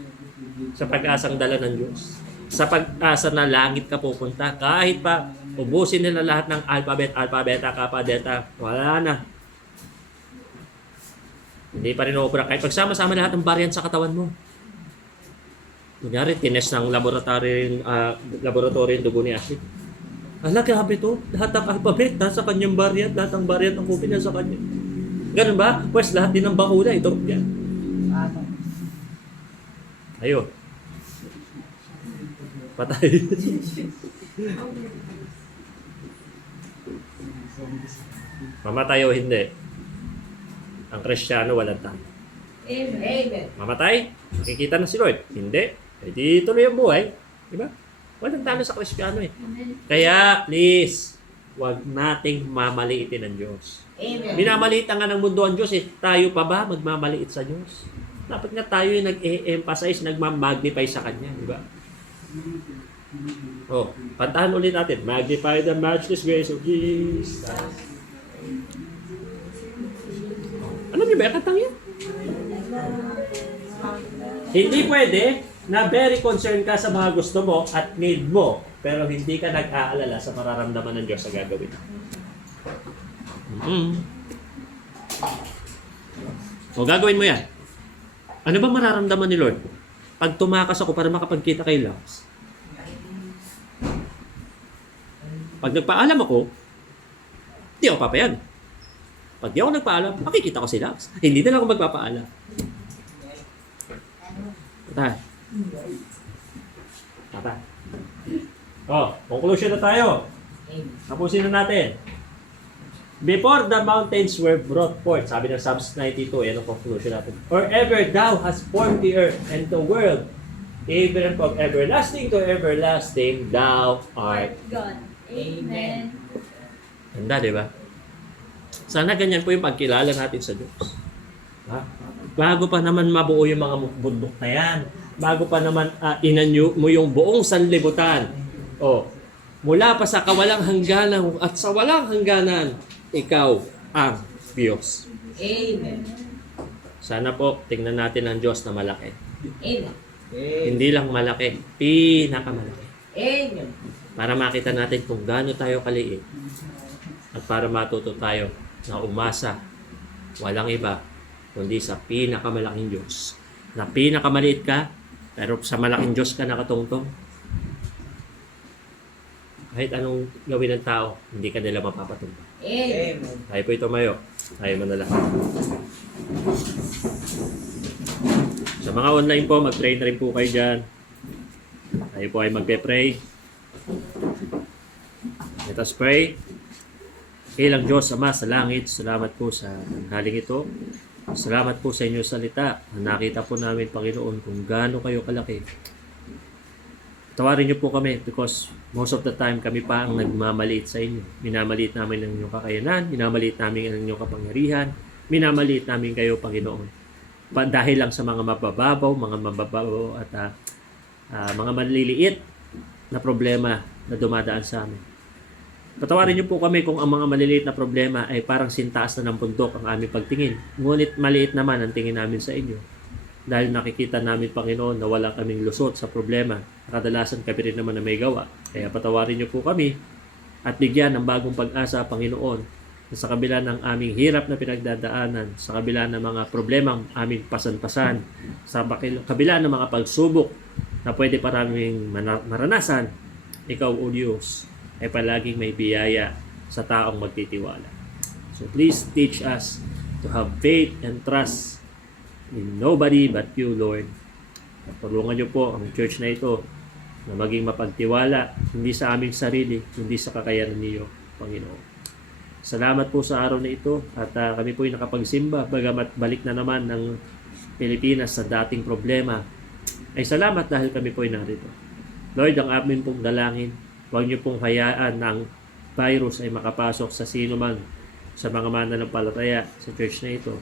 Sa pag-asang dala ng Diyos. Sa pag-asa na langit ka pupunta. Kahit pa ubusin nila lahat ng alphabet, beta, kappa, delta, wala na. Hindi pa rin uupra. Kahit pagsama-sama lahat ng variant sa katawan mo. Kunyari, tinest ng laboratory yung dugo ni Ashley. Ala, grabe to. Lahat ng alphabet, nasa kanyang variant. Lahat ng variant ng COVID nasa kanya. Ganun ba? Pues lahat din ng bakuna. Ito, yan. Ayun. Patay. Mamatay o hindi. Ang Kristiyano walang talo. Amen. Amen. Mamatay? Makikita na si Lord. Hindi. Hindi tuloy ang buhay. Diba? Walang talo sa Kristiyano eh. Amen. Kaya, please, huwag nating mamaliitin ang Diyos. Amen. Minamaliit nga ng mundo ang Diyos eh. Tayo pa ba magmamaliit sa Diyos? Dapat nga tayo yung nag-emphasize, nagmamagnify sa Kanya. Diba? Oh, kantahan ulit natin. Magnify the matchless grace of Jesus. Alam niyo ba yung kantang yan? Hindi pwede na very concerned ka sa mga gusto mo at need mo, pero hindi ka nag-aalala sa mararamdaman ng Diyos sa gagawin. O gagawin mo yan. Ano ba mararamdaman ni Lord? Pag tumakas ako para makapagkita kay Lance, pag nagpaalam ako, hindi ako papayag. Pag di ako nagpaalam, makikita ko si Lance. Hindi na lang ako magpapaalam. Patay. Patay. Oh, conclusion na tayo. Tapusin na natin. Before the mountains were brought forth, sabi ng Psalms 92, yan ang conclusion natin. Or ever thou hast formed the earth and the world, even from everlasting to everlasting, thou art. God. Amen. Ganda, di ba? Sana ganyan po yung pagkilala natin sa Diyos. Ha? Bago pa naman mabuo yung mga bundok na yan, bago pa naman inanyo mo yung buong sanlibutan, mula pa sa kawalang hangganan at sa walang hangganan, ikaw ang Diyos. Amen. Sana po, tingnan natin ang Diyos na malaki. Amen. Hindi lang malaki, pinakamalaki. Amen. Para makita natin kung gaano tayo kaliit at para matuto tayo na umasa walang iba kundi sa pinakamalaking Diyos. Na pinakamaliit ka, pero sa malaking Diyos ka nakatungtong. Kahit anong gawin ng tao, hindi ka nila mapapatumbang. Amen. Tayo po ito mayo. Tayo manalangin. Sa mga online po, mag-pray na rin po kayo dyan. Tayo po ay magpe-pray. Let us pray. Ilang Diyos Ama sa langit, salamat po sa tanghaling ito. Salamat po sa inyong salita. Nakita po namin, Panginoon, kung gaano kayo kalaki. Tawarin niyo po kami because most of the time kami pa ang nagmamaliit sa inyo. Minamaliit namin ang inyong kakayanan, minamaliit namin ang inyong kapangyarihan, minamaliit namin kayo, Panginoon. Dahil lang sa mga mabababaw at mga maliliit na problema na dumadaan sa amin. Patawarin niyo po kami kung ang mga maliliit na problema ay parang sintaas na ng bundok ang aming pagtingin. Ngunit maliit naman ang tingin namin sa inyo. dahil nakikita namin, Panginoon, na wala kaming lusot sa problema. Kadalasan kami rin naman na may gawa. Kaya patawarin niyo po kami at bigyan ng bagong pag-asa, Panginoon, na sa kabila ng aming hirap na pinagdadaanan, sa kabila ng mga problemang aming pasan-pasan, sa kabila ng mga pagsubok na pwede pa naming maranasan, ikaw, O Diyos, ay palaging may biyaya sa taong magtitiwala. So please teach us to have faith and trust in nobody but you, Lord. Tulungan niyo po ang church na ito na maging mapagtiwala, hindi sa aming sarili, hindi sa kakayanan niyo, Panginoon. Salamat po sa araw na ito at kami po ay nakapagsimba, bagamat balik na naman ng Pilipinas sa dating problema. Ay salamat dahil kami po ay narito. Lord, ang amin pong dalangin, huwag niyo pong hayaan na ang virus ay makapasok sa sino man sa mga mananampalataya sa church na ito.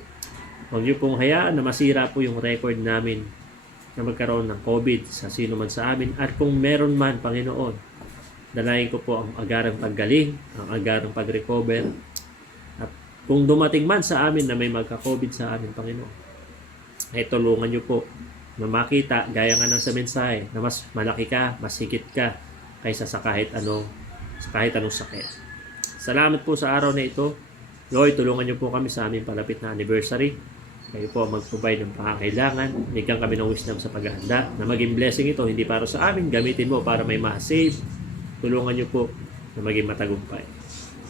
Huwag niyo pong hayaan na masira po yung record namin na magkaroon ng COVID sa sino man sa amin. At kung meron man, Panginoon, dalayan ko po ang agarang paggaling, ang agarang pag-recover. At kung dumating man sa amin na may magka-COVID sa amin, Panginoon, ay tulungan niyo po na makita, gaya nga ng sa mensahe, na mas malaki ka, mas higit ka kaysa sa kahit anong sakit. Salamat po sa araw na ito. Lord, tulungan niyo po kami sa aming palapit na anniversary. Kayo po mag-provide ng pangangailangan. Bigyan kami ng wisdom sa paghahanda. Na maging blessing ito, hindi para sa amin. Gamitin mo para may ma-save. Tulungan niyo po na maging matagumpay.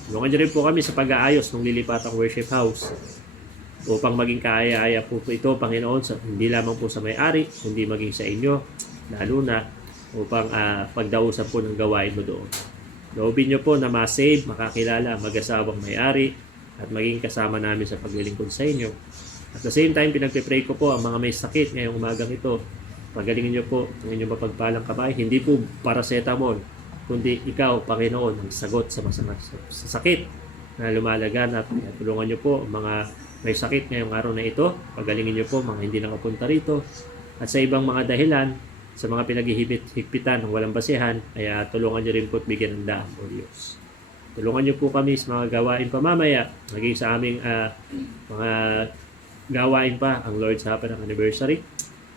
Tulungan niyo rin po kami sa pag-aayos ng lilipatang worship house. Upang maging kaaya-aya po ito, Panginoon, hindi lamang po sa may-ari, kundi maging sa inyo. Lalo na upang pagdausap po ng gawain mo doon. Loobin niyo po na ma-save, makakilala ang mag-asawang may-ari, at maging kasama namin sa paglilingkod sa inyo. At the same time, pinagpipray ko po ang mga may sakit ngayong umagang ito. Pagalingin niyo po ang inyong mapagpalang kamay. Hindi po paracetamol, kundi ikaw, Panginoon, ang sagot sa sakit na lumalaganap. At tulungan niyo po ang mga may sakit ngayong araw na ito. Pagalingin niyo po mga hindi nakapunta rito. At sa ibang mga dahilan, sa mga pinaghihigpitan ng walang basihan, ay tulungan niyo rin po at bigyan ng daan, O Diyos. Tulungan niyo po kami sa mga gawain pamamaya, maging sa aming mga gawain pa ang Lord's Supper ng anniversary.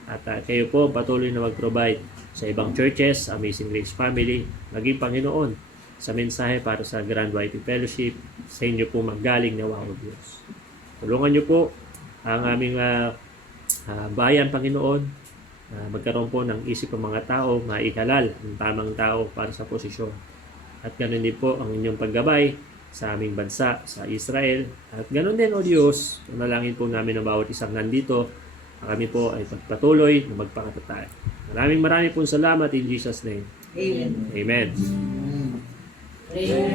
At kayo po patuloy na mag-provide sa ibang churches, Amazing Grace Family, maging Panginoon sa mensahe para sa Grand YP Fellowship. Sa inyo po maggaling na O Diyos. Tulungan niyo po ang aming bayan, Panginoon, magkaroon po ng isip ng mga tao, maihalal ang tamang tao para sa posisyon. At ganoon din po ang inyong paggabay sa aming bansa, sa Israel. At ganoon din, O Diyos, manalangin po namin ang bawat isang nandito. Kami po ay pagpatuloy na magpakatatag. Maraming pong salamat in Jesus' name. Amen. Amen. Amen.